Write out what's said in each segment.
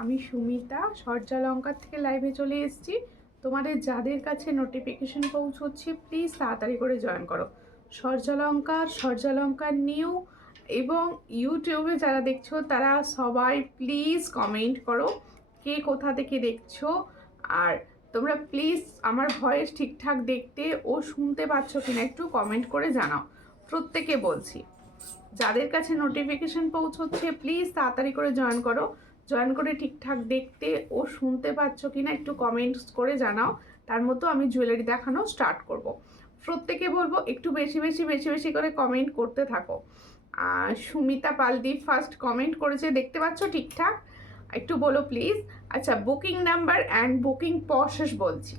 আমি সুমিতা সূর্যালঙ্কার থেকে লাইভে চলে এসেছি। তোমাদের যাদের কাছে নোটিফিকেশন পৌঁছচ্ছে প্লিজ তাড়াতাড়ি করে জয়েন করো। সূর্যালঙ্কার নিউ এবং ইউটিউবে যারা দেখছো তারা সবাই প্লিজ কমেন্ট করো কে কোথা থেকে দেখছো। আর তোমরা প্লিজ আমার ভয়েস ঠিকঠাক দেখতে ও শুনতে পাচ্ছ কিনা একটু কমেন্ট করে জানাও। প্রত্যেকে বলছি, যাদের কাছে নোটিফিকেশন পৌঁছচ্ছে প্লিজ তাড়াতাড়ি করে জয়েন করো। জয়েন করে ঠিকঠাক দেখতে ও শুনতে পাচ্ছ কিনা একটু কমেন্টস করে জানাও। তার মতো আমি জুয়েলারি দেখানো স্টার্ট করব। প্রত্যেকে বলবো একটু বেশি বেশি বেশি বেশি করে কমেন্ট করতে থাকো। সুমিতা পালদীপ ফার্স্ট কমেন্ট করেছে, দেখতে পাচ্ছ ঠিকঠাক? একটু বলো প্লিজ। আচ্ছা, booking number and booking process বলছি।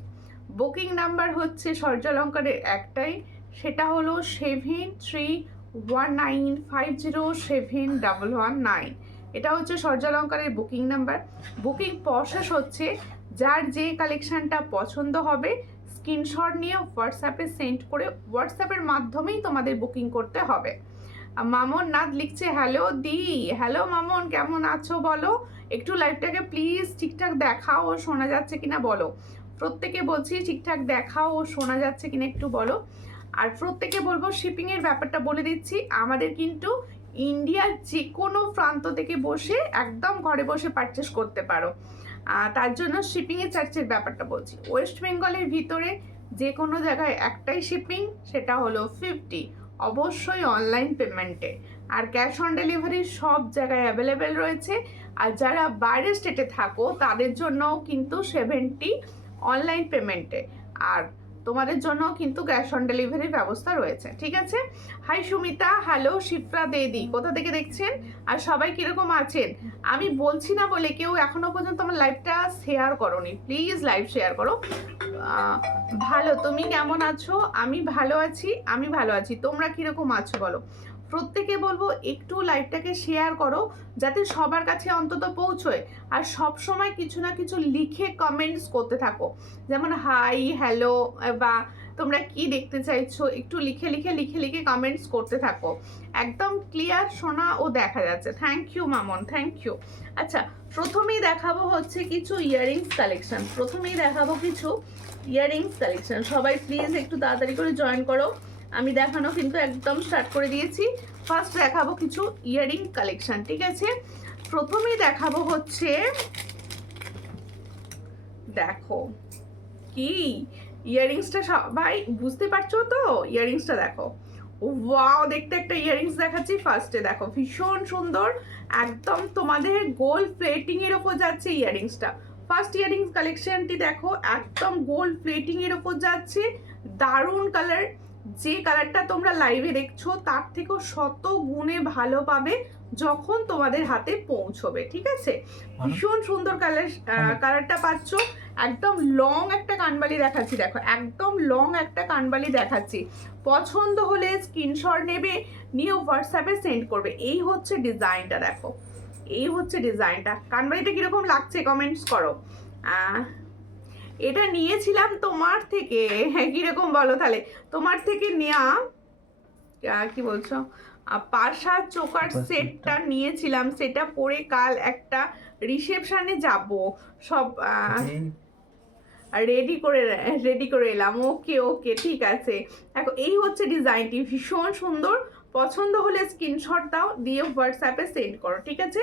বুকিং নাম্বার হচ্ছে সূর্যালঙ্কারের একটাই, সেটা হলো 7319507119। এটা হচ্ছে সূর্যালঙ্কারের বুকিং নাম্বার। বুকিং প্রসেস হচ্ছে যার যে কালেকশানটা পছন্দ হবে স্ক্রিনশট নিয়ে হোয়াটসঅ্যাপে সেন্ড করে হোয়াটসঅ্যাপের মাধ্যমেই তোমাদের বুকিং করতে হবে। মামন নাথ লিখছে হ্যালো দি। হ্যালো মামন, কেমন আছো বলো? একটু লাইভটাকে প্লিজ ঠিকঠাক দেখাও ও শোনা যাচ্ছে কিনা বলো। প্রত্যেকে বলছি ঠিকঠাক দেখাও ও শোনা যাচ্ছে কিনা একটু বলো। আর প্রত্যেকে বলবো শিপিংয়ের ব্যাপারটা বলে দিচ্ছি, আমাদের কিন্তু ইন্ডিয়ার যে কোনো প্রান্ত থেকে বসে একদম ঘরে বসে পারচেস করতে পারো। তার জন্য শিপিংয়ের চার্জের ব্যাপারটা বলছি। ওয়েস্ট বেঙ্গলের ভিতরে যে কোনো জায়গায় একটাই শিপিং, সেটা হলো 50, অবশ্যই অনলাইন পেমেন্টে। আর ক্যাশ অন ডেলিভারি সব জায়গায় অ্যাভেলেবেল রয়েছে। আর যারা বাইরের স্টেটে থাকো তাদের জন্যও কিন্তু 70 অনলাইন পেমেন্টে। আর তোমাদের জন্য কিন্তু ক্যাশ অন ডেলিভারির ব্যবস্থা রয়েছে, ঠিক আছে? হাই সুমিতা, হ্যালো শিপ্রা দেদি, কোথা থেকে দেখছেন আর সবাই কিরকম আছেন? আমি বলছি না বলে কেউ এখনো পর্যন্ত আমার লাইভটা শেয়ার করোনি, প্লিজ লাইভ শেয়ার করো। ভালো, তুমি কেমন আছো? আমি ভালো আছি, আমি ভালো আছি। তোমরা কিরকম আছো বলো। প্রত্যেকে বলবো একটু লাইভটাকে শেয়ার করো যাতে সবার কাছে অন্তত পৌঁছয়। আর সব সময় কিছু না কিছু লিখে কমেন্টস করতে থাকো, যেমন হাই, হ্যালো, বা তোমরা কি দেখতে চাইছো একটু লিখে লিখে লিখে লিখে কমেন্টস করতে থাকো। একদম ক্লিয়ার শোনা ও দেখা যাচ্ছে। Thank you Mamon, thank you. আচ্ছা, প্রথমেই দেখাবো হচ্ছে কিছু ইয়াররিংস কালেকশন। প্রথমেই দেখাবো কিছু ইয়াররিংস কালেকশন। সবাই প্লিজ একটু তাড়াতাড়ি করে জয়েন করো। আমি দেখানো কিন্তু একদম স্টার্ট করে দিয়েছি। ফার্স্ট দেখাবো কিছু ইয়াররিং কালেকশন, ঠিক আছে? প্রথমেই দেখাবো হচ্ছে, দেখো কি ইয়াররিংসটা, সবাই বুঝতে পারছো তো? ইয়াররিংসটা দেখো, ওয়াও, দেখতে একটা ইয়াররিংস দেখাচ্ছি। ফার্স্টে দেখো, ভীষণ সুন্দর, একদম তোমাদের গোল্ড প্লেটিং এর উপর যাচ্ছে ইয়াররিংসটা। ফার্স্ট ইয়াররিংস কালেকশনটি দেখো, একদম গোল্ড প্লেটিং এর উপর যাচ্ছে, দারুণ কালার। যে কালারটা তোমরা লাইভে দেখছো তার থেকেও শত গুণে ভালো পাবে যখন তোমাদের হাতে পৌঁছবে, ঠিক আছে? ভীষণ সুন্দর কালারটা পাচ্ছ। একদম লং একটা কানবালি দেখাচ্ছি, দেখো একদম লং একটা কানবালি দেখাচ্ছি। পছন্দ হলে স্ক্রিনশট নেবে, নিয়ে হোয়াটসঅ্যাপে সেন্ড করবে। এই হচ্ছে ডিজাইনটা, দেখো এই হচ্ছে ডিজাইনটা। কানবালিটা কিরকম লাগছে কমেন্টস করো। এটা নিয়েছিলাম তোমার থেকে, হ্যাঁ কিরকম বলো তাহলে? তোমার থেকে নেওয়া, কি বলছো, পাশা চোকার সেটটা নিয়েছিলাম, সেটা পরে কাল একটা রিসেপশনে যাব, সব রেডি করে এলাম। ওকে ওকে, ঠিক আছে। দেখো এই হচ্ছে ডিজাইনটি, ভীষণ সুন্দর। পছন্দ হলে স্ক্রিনশট দাও, দিয়ে হোয়াটসঅ্যাপে সেন্ড করো, ঠিক আছে?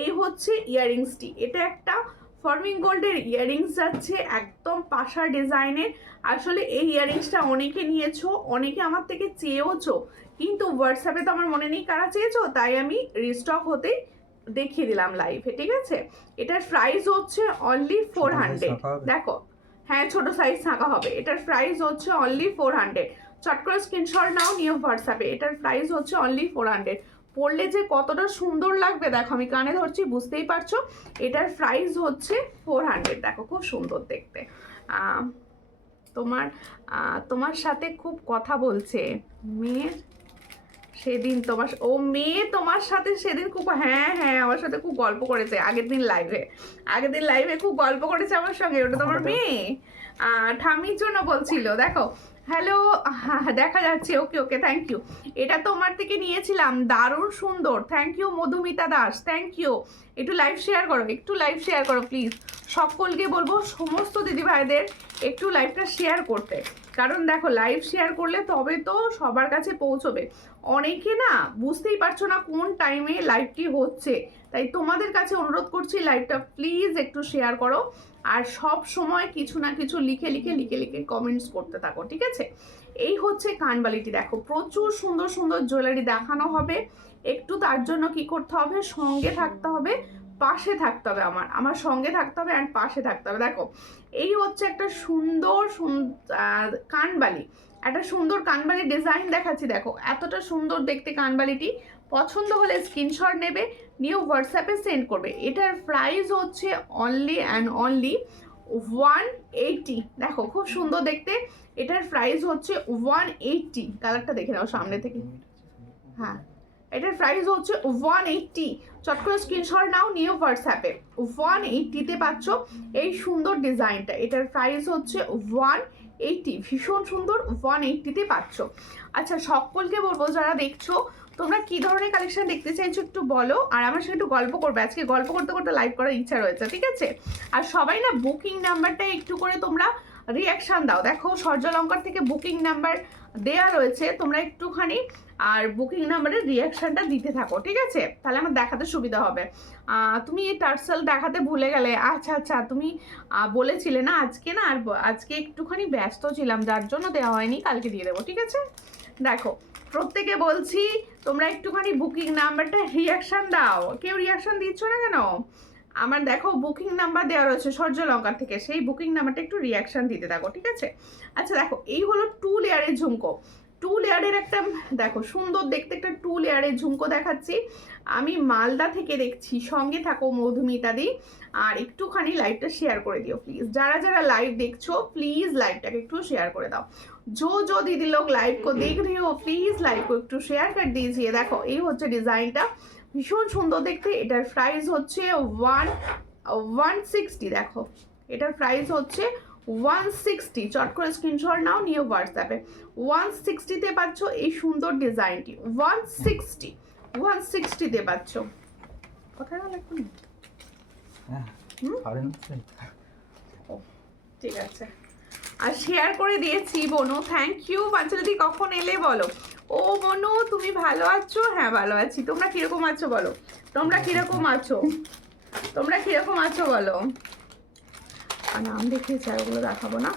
এই হচ্ছে ইয়াররিংসটি। এটা একটা ফর্মিং গোল্ডের ইয়াররিংস যাচ্ছে, একদম পাশা ডিজাইনের। আসলে এই ইয়াররিংসটা অনেকে নিয়েছো, অনেকে আমার থেকে চেয়েওছো, কিন্তু হোয়াটসঅ্যাপে তো আমার মনে নেই কারা চেয়েছো, তাই আমি রিস্টক হতেই দেখিয়ে দিলাম লাইভে, ঠিক আছে? এটার প্রাইস হচ্ছে অনলি 400। দেখো, হ্যাঁ ছোট সাইজ থাকা হবে। এটার প্রাইস হচ্ছে অনলি 400। চট করে স্ক্রিনশট নাও, নিয়ে হোয়াটসঅ্যাপে। এটার প্রাইস হচ্ছে অনলি 400। পরলে যে কতটা সুন্দর লাগবে দেখো, আমি কানে ধরছি, বুঝতেই পারছো। এটার প্রাইস হচ্ছে 400। দেখো খুব সুন্দর দেখতে। তোমার সাথে খুব কথা বলছে মেয়ের সেদিন, মেয়ে তোমার সাথে সেদিন খুব, হ্যাঁ হ্যাঁ আমার সাথে খুব গল্প করেছে আগের দিন লাইভে খুব গল্প করেছে আমার সঙ্গে। ওটা তোমার মেয়ে? ঠাম্মির জন্য বলছিল, দেখো হ্যালো, দেখা যাচ্ছে, ওকে ওকে, থ্যাংক ইউ। এটা তোমার থেকে নিয়েছিলাম, দারুণ সুন্দর, thank you Madhumita Das, thank you. একটু লাইভ শেয়ার করো, একটু লাইভ শেয়ার করো প্লিজ। সকলকে বলবো, সমস্ত দিদিভাইদের একটু লাইভটা শেয়ার করতে, কারণ দেখো লাইভ শেয়ার করলে তবে তো সবার কাছে পৌঁছবে। অনেকে না বুঝতেই পারছো না কোন টাইমে লাইভটি হচ্ছে, তাই তোমাদের কাছে অনুরোধ করছি লাইভটা প্লিজ একটু শেয়ার করো, আর সব সময় কিছু না কিছু লিখে লিখে লিখে লিখে কমেন্টস করতে থাকো, ঠিক আছে? এই হচ্ছে কানবালিটি, দেখো প্রচুর সুন্দর সুন্দর জুয়েলারি দেখানো হবে। একটু তার জন্য কি করতে হবে, সঙ্গে থাকতে হবে, পাশে থাকতে হবে, আমার সঙ্গে থাকতে হবে অ্যান্ড পাশে থাকতে হবে। দেখো এই হচ্ছে একটা সুন্দর কানবালি, একটা সুন্দর কানবালি ডিজাইন দেখাচ্ছি, দেখো এতটা সুন্দর দেখতে কানবালিটি। পছন্দ হলে স্ক্রিনশট নেবে, নিয়ে হোয়াটসঅ্যাপে সেন্ড করবে। এটার প্রাইস হচ্ছে অনলি অ্যান্ড অনলি 180। দেখো খুব সুন্দর দেখতে, এটার প্রাইস হচ্ছে 180। কালারটা দেখে নাও সামনে থেকে, হ্যাঁ এটার প্রাইস হচ্ছে 180। চট করে স্ক্রিনশট নাও, নিয়ে হোয়াটসঅ্যাপে 180-তে পাচ্ছ এই সুন্দর ডিজাইনটা। এটার প্রাইস হচ্ছে 180, ভীষণ সুন্দর, 180-তে পাচ্ছ। আচ্ছা সকলকে বলবো যারা দেখছো, তোমরা কি ধরনের কালেকশন দেখতে চাইছো একটু বলো, আর আমার সাথে একটু গল্প করবে। আজকে গল্প করতে করতে লাইভ করার ইচ্ছা রয়েছে, ঠিক আছে? আর সবাই না বুকিং নাম্বারটা একটু করে তোমরা রিয়াকশান দাও। দেখো সূর্যালঙ্কার থেকে বুকিং নাম্বার দেয়া রয়েছে, তোমরা একটুখানি আর বুকিং নাম্বারের রিয়াকশানটা দিতে থাকো, ঠিক আছে? তাহলে আমার দেখাতে সুবিধা হবে। তুমি এই টার্সেল দেখাতে ভুলে গেলে, আচ্ছা আচ্ছা, তুমি বলেছিলে না আজকে, না আর আজকে একটুখানি ব্যস্ত ছিলাম, যার জন্য দেওয়া হয়নি, কালকে দিয়ে দেবো, ঠিক আছে? দেখো প্রত্যেকে বলছি তোমরা একটুখানি বুকিং নাম্বারটা রিয়াকশান দাও। কেউ রিয়াকশান দিচ্ছ না কেন? আমার দেখো বুকিং নাম্বার দেওয়া রয়েছে সূর্যালঙ্কার থেকে, সেই বুকিং নাম্বারটা একটু রিয়াকশান দিতে থাকো, ঠিক আছে? আচ্ছা দেখো এই হলো 2 লেয়ারের ঝুমকো, 2 লেয়ারের একটা, দেখো সুন্দর দেখতে একটা 2 লেয়ারের ঝুমকো দেখাচ্ছি। আমি মালদা থেকে দেখছি, সঙ্গে থাকো মধুমিতা দি, আর একটুখানি লাইভটা শেয়ার করে দিও প্লিজ। যারা যারা লাইভ দেখছো প্লিজ লাইভটাকে একটু শেয়ার করে দাও। जो दीदी लोग लाइव को देख रहे हो प्लिज लाइव को একটু শেয়ার कर दीजिए। দেখো এই হচ্ছে ডিজাইনটা, ভীষণ সুন্দর দেখতে। এটার প্রাইস হচ্ছে 160। দেখো এটার প্রাইস হচ্ছে 160। চট করে স্ক্রিনশট নাও, নিয়ে হোয়াটসঅ্যাপে 160-তে পাচ্ছ এই সুন্দর ডিজাইনটি। 160-তে পাচ্ছ। কোথায় গেল এখন? ঠিক আছে, আর শেয়ার করে দিয়েছি বনু, থ্যাংক ইউ। পাঞ্চলাদি কখন এলে বলো? ও বনু তুমি ভালো আছো? হ্যাঁ ভালো আছি, তোমরা কিরকম আছো বলো? তোমরা কিরকম আছো? তোমরা কিরকম আছো বলো? নাম দেখিয়েছি, আর ওগুলো দেখাবো না।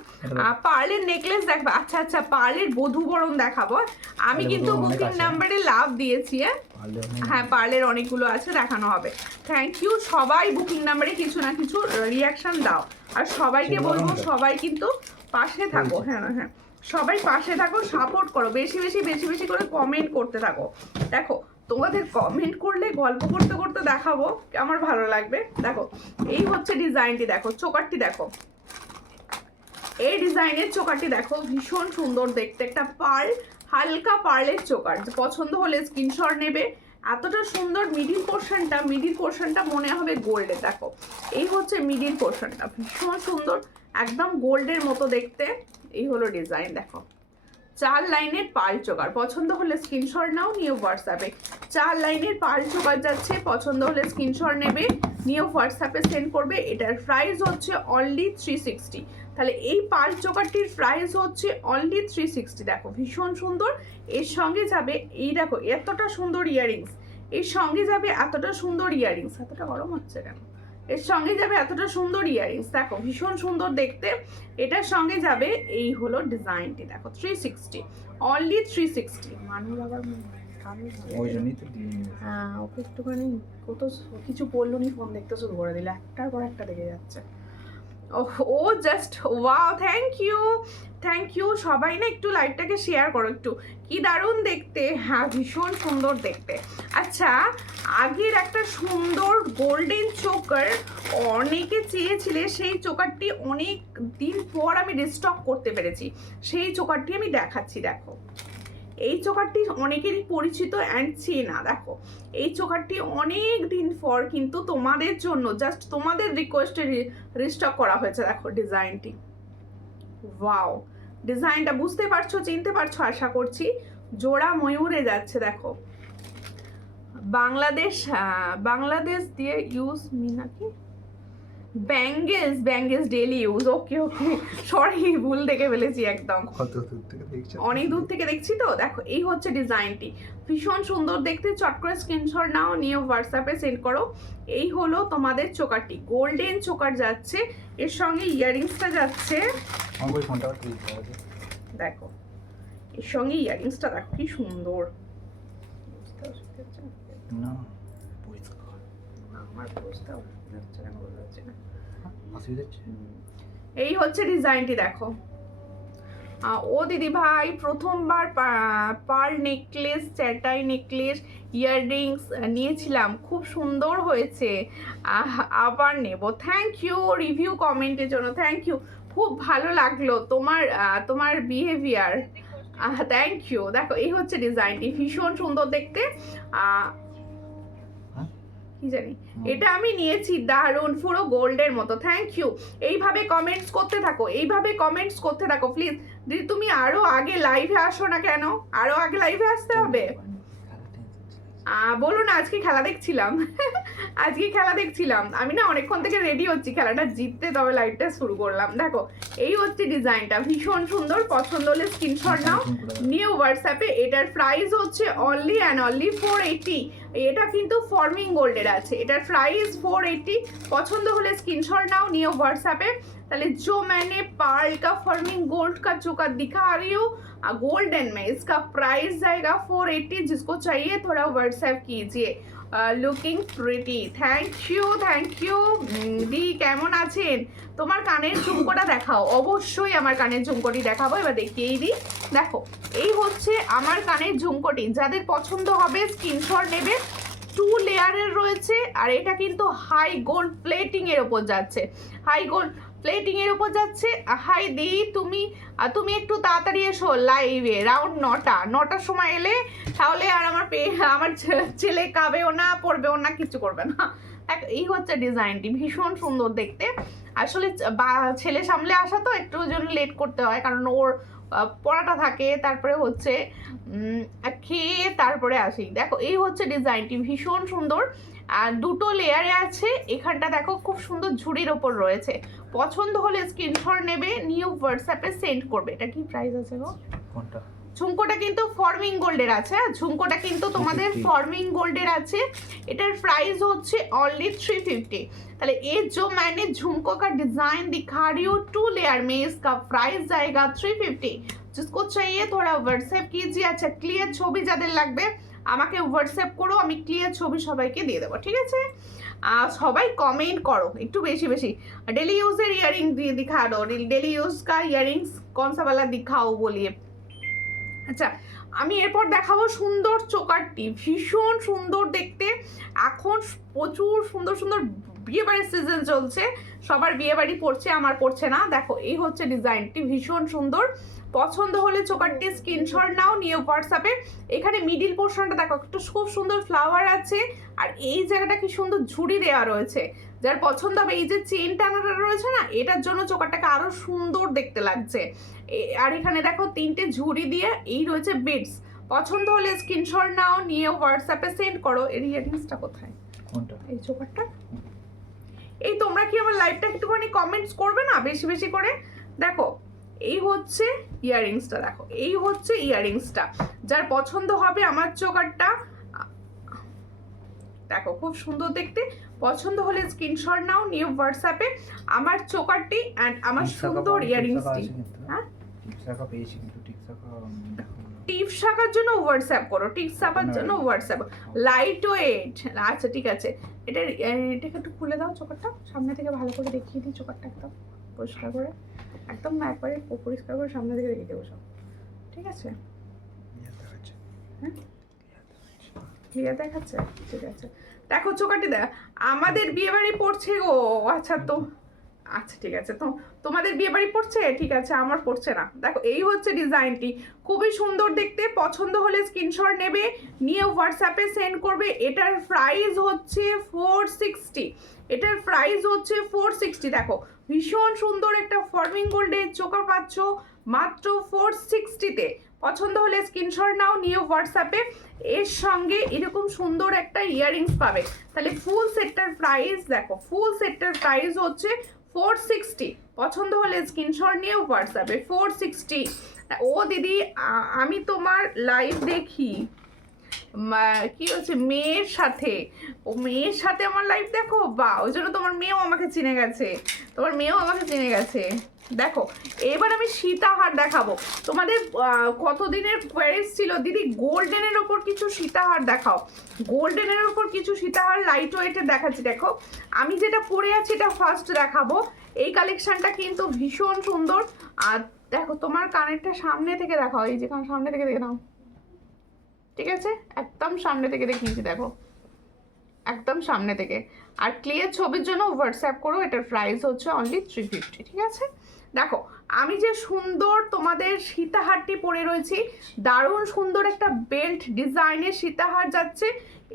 পার্লের নেকলেস দেখবো? আচ্ছা আচ্ছা, পার্লের বধূবরণ দেখাবো। আমি কিন্তু বুকিং নাম্বারে লাভ দিয়েছি। হ্যাঁ পার্লের অনেকগুলো আছে, দেখানো হবে। Thank you. সবাই বুকিং নাম্বারে কিছু না কিছু রিয়াকশন দাও, আর সবাইকে বলবো সবাই কিন্তু পাশে থাকো। হ্যাঁ হ্যাঁ, সবাই পাশে থাকো, সাপোর্ট করো, বেশি বেশি বেশি বেশি করে কমেন্ট করতে থাকো। দেখো তোমাদের কমেন্ট করলে গল্প করতে করতে দেখাবো, আমার ভালো লাগবে। দেখো এই হচ্ছে ডিজাইনটি, দেখো চোকারটি দেখো, এই ডিজাইনের চোকারটি দেখো, ভীষণ সুন্দর দেখতে, একটা পার্ল, হালকা পার্লের চোকার। পছন্দ হলে স্ক্রিনশট নেবে। এতটা সুন্দর মিডিল পোর্শনটা মনে হবে গোল্ডের। দেখো এই হচ্ছে মিডিল পোর্শনটা, ভীষণ সুন্দর, একদম গোল্ডের মতো দেখতে। এই হলো ডিজাইন, দেখো 4 লাইনের পার্ল চোকার। পছন্দ হলে স্ক্রিনশট নাও, নিয়ে হোয়াটসঅ্যাপে 4 লাইনের পার্ল চোকার যাচ্ছে। পছন্দ হলে স্ক্রিনশট নেবে, নিয়ে হোয়াটসঅ্যাপে সেন্ড করবে। এটার প্রাইস হচ্ছে অনলি 360। তাহলে এই পার্ল চোকারটির প্রাইস হচ্ছে অনলি 360। দেখো ভীষণ সুন্দর। এর সঙ্গে যাবে এই, দেখো এতটা সুন্দর ইয়াররিংস, এর সঙ্গে যাবে এতটা সুন্দর ইয়াররিংস। এতটা গরম হচ্ছে কেন? এর সঙ্গে যাবে এতটা সুন্দর ইয়াররিংস, দেখো ভীষণ সুন্দর দেখতে। এটার সঙ্গে যাবে এই হলো ডিজাইনটি, দেখো 360, অনলি 360। মানুষ আবার হ্যাঁ, ওকে একটুখানি কত কিছু বললো নি, ফোন দেখতে শুরু করে দিলে, একটার পর একটা দেখে যাচ্ছে। ও জাস্ট ওয়াও, থ্যাংক ইউ। সবাই না একটু লাইভটাকে শেয়ার করো, একটু কি দারুণ দেখতে। হ্যাঁ ভীষণ সুন্দর দেখতে। আচ্ছা আগের একটা সুন্দর গোল্ডেন চোকার অনেকে চেয়েছিলে, সেই চোকারটি অনেক দিন পর আমি রিস্টক করতে পেরেছি, সেই চোকারটি আমি দেখাচ্ছি। দেখো এই চোকারটি অনেকেরই পরিচিত অ্যান্ড চেনা। দেখো এই চোকারটি অনেক দিন পর কিন্তু তোমাদের জন্য, জাস্ট তোমাদের রিকোয়েস্টে রিস্টক করা হয়েছে। দেখো ডিজাইনটি ওয়াও, ডিজাইনটা বুঝতে পারছো, চিনতে পারছো আশা করছি। জোড়া ময়ূরে যাচ্ছে দেখো, বাংলাদেশ দিয়ে ইউজ নাকি ব্যাঙ্গেলস ডেলি ইউজ। ওকে ওকে, সরি ভুল দেখে ফেলেছি একদম, অনেক দূর থেকে দেখছি তো। দেখো এই হচ্ছে ডিজাইনটি, ভীষণ সুন্দর দেখতে। চট করে স্ক্রিনশট নাও, নিয়ে হোয়াটসঅ্যাপে সেন্ড করো। এই হলো তোমাদের চোকারটি, গোল্ডেন চোকার যাচ্ছে, এর সঙ্গে ইয়াররিংসটা যাচ্ছে। দেখো এর সঙ্গে ইয়াররিংসটা দেখো কি সুন্দর। এই হচ্ছে ডিজাইনটি দেখো। ও দিদি ভাই, প্রথমবার পার্ল নেকলেস, চ্যাটাই নেকলেস, ইয়াররিংস নিয়েছিলাম, খুব সুন্দর হয়েছে, আবার নেব। থ্যাংক ইউ রিভিউ কমেন্টের জন্য, থ্যাংক ইউ, খুব ভালো লাগলো তোমার বিহেভিয়ার, থ্যাংক ইউ। দেখো এই হচ্ছে ডিজাইনটি, ভীষণ সুন্দর দেখতে। কি জানি, এটা আমি নিয়েছি, দারুণ, পুরো গোল্ডের মতো। থ্যাংক ইউ, এইভাবে কমেন্টস করতে থাকো, এইভাবে কমেন্টস করতে থাকো প্লিজ। দিদি তুমি আরো আগে লাইভে আসো না কেন? আরো আগে লাইভে আসতে হবে। বলো না, আজকে খেলা দেখছিলাম আজকে খেলা দেখছিলাম আমি, না অনেকক্ষণ থেকে রেডি হচ্ছি খেলাটা জিততে, তবে লাইভটা শুরু করলাম। দেখো এই হচ্ছে ডিজাইনটা, ভীষণ সুন্দর, পছন্দ হলে স্ক্রিনশট নাও, নিউ হোয়াটসঅ্যাপে। এটার প্রাইস হচ্ছে অনলি অ্যান্ড অনলি 480। এটা কিন্তু ফর্মিং গোল্ডের আছে, এটার প্রাইস 480। पसंद होले स्क्रीनशॉट नाओ, नियो व्हाट्सएप पे। ताले जो मैंने पर्ल का फॉर्मिंग गोल्ड का चोकर दिखा रही हूँ गोल्डन में, इसका प्राइस जाएगा 480। जिसको चाहिए थोड़ा व्हाट्सएप कीजिए। लुकिंग प्रिटी, थैंक यू दी, কেমন আছেন? তোমার কানের ঝুমকোটা দেখাও, অবশ্যই আমার কানের ঝুমকোটি দেখাবো, এবার দেখিয়েই দিই। দেখো এই হচ্ছে আমার কানের ঝুমকোটি, যাদের পছন্দ হবে স্ক্রিনশট নেবে। 2 লেয়ারের রয়েছে, আর এটা কিন্তু হাই গোল্ড প্লেটিং এর উপর যাচ্ছে, হাই গোল্ড প্লেটিং এর উপর যাচ্ছে। হাই দি, তুমি একটু তাড়াতাড়ি এসো লাইভে, রাউন্ড 9টার সময় এলে তাহলে আর আমার ছেলে কাবেও না, পড়বেও না, কিছু করবে না। এই হচ্ছে ডিজাইনটি, ভীষণ সুন্দর দেখতে। আসলে ছেলে সামলে আসা তো একটু জন্য লেট করতে হয়, কারণ ওর পড়াটা থাকে, তারপরে হচ্ছে খেয়ে তারপরে আসি। দেখো এই হচ্ছে ডিজাইনটি, ভীষণ সুন্দর, আর 2টো লেয়ারে আছে। এখানটা দেখো খুব সুন্দর ঝুড়ির ওপর রয়েছে। পছন্দ হলে স্ক্রিনশট নেবে, নিউ হোয়াটসঅ্যাপে সেন্ড করবে। এটা কি প্রাইস আছে গো? কোনটা? ঝুমকোটা কিন্তু ফর্মিং গোল্ডের আছে, ঝুমকোটা কিন্তু তোমাদের फॉर्मिंग गोल्डের আছে। এটার প্রাইস হচ্ছে অনলি 350। তাহলে ये जो मैंने झुमको का डिजाइन दिखा रही हूँ 2 लेयर में, इसका प्राइस जाएगा 350। जिसको चाहिए थोड़ा व्हाट्सएप कीजिए। अच्छा क्लियर ছবি যাদের লাগবে আমাকে হোয়াটসঅ্যাপ করো, আমি ক্লিয়ার ছবি সবাইকে দিয়ে দেবো, ঠিক আছে? সবাই কমেন্ট করো একটু বেশি বেশি। डेली यूजर इयररिंग दिखा दो, डेली यूज का इयररिंग्स कौन सा वाला दिखाओ बोलिए। আচ্ছা আমি এরপর দেখাবো সুন্দর চোকারটি, ভীষণ সুন্দর দেখতে। এখন প্রচুর সুন্দর সুন্দর বিয়ে বাড়ির সিজন চলছে, সবার বিয়ে বাড়ি পড়ছে, আমার পড়ছে না। দেখো এই হচ্ছে ডিজাইনটি, ভীষণ সুন্দর। পছন্দ হলে চোকারটি স্ক্রিনশট নাও, নিয়ে হোয়াটসঅ্যাপে। এখানে মিডিল পোর্শনটা দেখো একটু খুব সুন্দর ফ্লাওয়ার আছে, আর এই জায়গাটা কি সুন্দর ঝুড়ি দেওয়া রয়েছে। যার পছন্দ হবে, এই যে চেন টানাটা রয়েছে না, এটার জন্য চোকারটাকে আরো সুন্দর দেখতে লাগছে। আর এখানে দেখো 3টে ঝুড়ি দিয়ে এই রয়েছে বিডস। পছন্দ হলে স্ক্রিনশট নাও, নিয়ে হোয়াটসঅ্যাপে সেন্ড করো। এর ইয়াররিংসটা কোথায়? কোনটা? এই চোকারটা। এই তোমরা কি আমার লাইভটা একটুখানি কমেন্টস করবে না বেশি বেশি করে? দেখো এই হচ্ছে ইয়াররিংসটা, দেখো এই হচ্ছে ইয়াররিংসটা। যার পছন্দ হবে আমার চোকারটা, দেখো খুব সুন্দর দেখতে। পছন্দ হলে স্ক্রিনশট নাও, নিউ হোয়াটসঅ্যাপে। আমার চোকারটি এন্ড আমার সুন্দর ইয়াররিংসটি। হ্যাঁ টিপস শাখার জন্য হোয়াটসঅ্যাপ করো, টিপস শাখার জন্য হোয়াটসঅ্যাপ। লাইট ওয়েট, আচ্ছা ঠিক আছে। এটাকে একটু খুলে দাও চোকারটা, সামনে থেকে ভালো করে দেখিয়ে দিই চোকারটা, একদম পরিষ্কার করে, একদম একবারে পরিষ্কার করে সামনে থেকে দেখিয়ে দেবো সব, ঠিক আছে? হ্যাঁ ক্লিয়ার দেখাচ্ছে, ঠিক আছে। দেখো চোকারটি দেখ, আমাদের বিয়ে বাড়ি পড়ছে গো। আচ্ছা তো আচ্ছা ঠিক আছে, তো তোমাদের বিয়ে বাড়ি পড়ছে, ঠিক আছে, আমার পড়ছে না। দেখো এই হচ্ছে ডিজাইনটি, খুবই সুন্দর দেখতে। পছন্দ হলে স্ক্রিনশট নেবে, নিয়ে হোয়াটসঅ্যাপে সেন্ড করবে। এটার প্রাইস হচ্ছে 460, এটার প্রাইস হচ্ছে 460। দেখো ভীষণ সুন্দর একটা ফর্মিং গোল্ডের চোকার পাচ্ছ মাত্র 460-তে। পছন্দ হলে স্ক্রিনশট নাও, নিয়ে হোয়াটসঅ্যাপে। এর সঙ্গে এরকম সুন্দর একটা ইয়াররিংস পাবে। তাহলে ফুল সেটটার প্রাইস দেখো, ফুল সেটটার প্রাইস হচ্ছে 460। পছন্দ হলে স্ক্রিনশট নিয়ে হোয়াটসঅ্যাপে 460। ও দিদি আমি তোমার লাইভ দেখি, কি হচ্ছে মেয়ের সাথে, ও মেয়ের সাথে আমার লাইভ দেখো, বা ওই জন্য তোমার মেয়েও আমাকে চিনে গেছে, তোমার মেয়েও আমাকে চিনে গেছে। দেখো এবার আমি সীতাহার দেখাবো তোমাদের। কতদিনের কোয়ারিজ ছিল দিদি গোল্ডেনের ওপর কিছু সীতাহার দেখাও, গোল্ডেনের ওপর কিছু সীতাহার লাইট ওয়েটের দেখাচ্ছি। দেখো আমি যেটা পরে আছি এটা ফার্স্ট দেখাবো। এই কালেকশনটা কিন্তু ভীষণ সুন্দর। আর দেখো তোমার কানেরটা সামনে থেকে দেখাও, এই যে সামনে থেকে দেখে নাও, ঠিক আছে, একদম সামনে থেকে দেখিয়েছি, দেখো একদম সামনে থেকে। আর ক্লিয়ার ছবির জন্য হোয়াটসঅ্যাপ করো, এটার প্রাইস হচ্ছে অনলি 350, ঠিক আছে। দেখো আমি যে সুন্দর তোমাদের সীতাহারটি পরে রয়েছি, দারুণ সুন্দর একটা বেল্ট ডিজাইনের সীতাহার যাচ্ছে।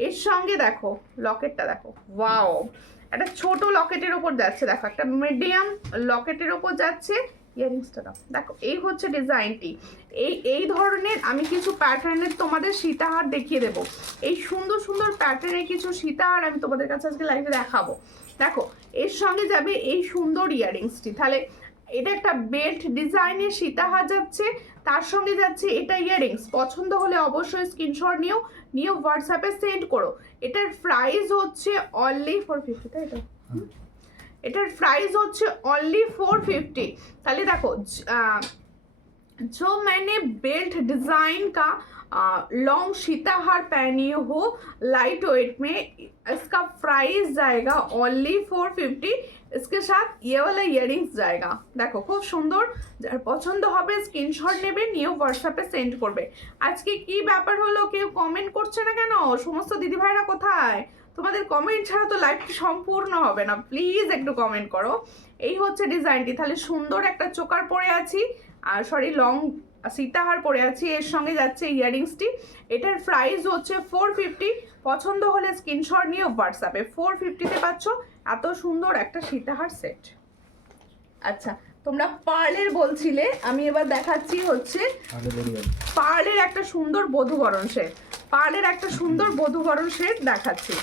এর সঙ্গে দেখো লকেটটা দেখো, ওয়াও, একটা ছোট লকেটের ওপর যাচ্ছে, দেখো একটা মিডিয়াম লকেটের ওপর যাচ্ছে। ইয়ারিংসটা দাও, দেখো এই হচ্ছে ডিজাইনটি। এই ধরনের আমি কিছু প্যাটার্নের তোমাদের সীতাহার দেখিয়ে দেবো। এই সুন্দর সুন্দর প্যাটার্নের কিছু সীতাহার আমি তোমাদের কাছে আজকে লাইভে দেখাবো। দেখো এর সঙ্গে যাবে এই সুন্দর ইয়ারিংসটি। তাহলে এটা একটা বেল্ট ডিজাইনের সীতাহার যাচ্ছে, তার সঙ্গে যাচ্ছে এটা ইয়ারিংস। পছন্দ হলে অবশ্যই স্ক্রিনশট নিয়ে হোয়াটসঅ্যাপে সেন্ড করো। এটার প্রাইস হচ্ছে অনলি 450, তাই তো? এটার প্রাইস হচ্ছে অনলি 450। তাহলে দেখো जो मैंने बेल्ट डिज़ाइन का लॉन्ग सीताहार पहनी हो लाइट वेट में, इसका प्राइस जाएगा ओनली 450। इसके साथ ये वाला ইয়ারিংস जाएगा। দেখো খুব সুন্দর, যার পছন্দ হবে স্ক্রিনশট নেবে, নিয়ে হোয়াটসঅ্যাপে সেন্ড করবে। আজকে কি ব্যাপার হলো, কেউ কমেন্ট করছে না কেন? সমস্ত দিদিভাইরা কোথায়? তোমাদের কমেন্ট ছাড়া তো লাইভটি সম্পূর্ণ হবে না, প্লিজ একটু কমেন্ট করো। এই হচ্ছে ডিজাইনটি। তাহলে সুন্দর একটা চোকার পরে আছি, আর সরি লং সীতাহার পরে আছি, এর সঙ্গে যাচ্ছে ইয়ারিংসটি। এটার প্রাইস হচ্ছে 450। পছন্দ হলে স্ক্রিনশট নিয়ে হোয়াটসঅ্যাপে 450-তে পাচ্ছ এত সুন্দর একটা সীতাহার সেট। আচ্ছা তোমরা পার্লের বলছিলে, আমি এবার দেখাচ্ছি হচ্ছে পার্লের একটা সুন্দর বধূবরণ সেট। পার্লের একটা সুন্দর বধূবরণ সেট দেখাচ্ছি।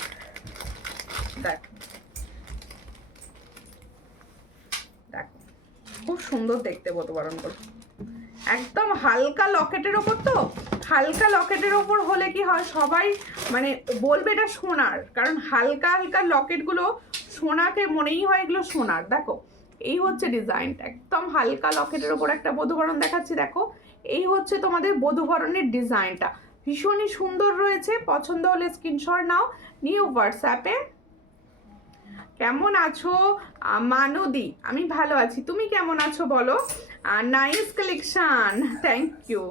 দেখ দেখো খুব সুন্দর দেখতে বধূবরণ করো, একদম হালকা লকেটের ওপর। তো হালকা লকেটের ওপর হলে কি হয়, সবাই মানে বলবে এটা সোনার, কারণ হালকা হালকা লকেটগুলো সোনাকে মনেই হয় এগুলো সোনার। দেখো এই হচ্ছে ডিজাইনটা, একদম হালকা লকেটের ওপর একটা বধূবরণ দেখাচ্ছি। দেখো এই হচ্ছে তোমাদের বধূবরণের ডিজাইনটা, ভীষণই সুন্দর রয়েছে। পছন্দ হলে স্ক্রিনশট নাও, নিয়ে হোয়াটসঅ্যাপে। কেমন আছো মানদি? আমি ভালো আছি, তুমি কেমন আছো বলো? Nice collection, thank you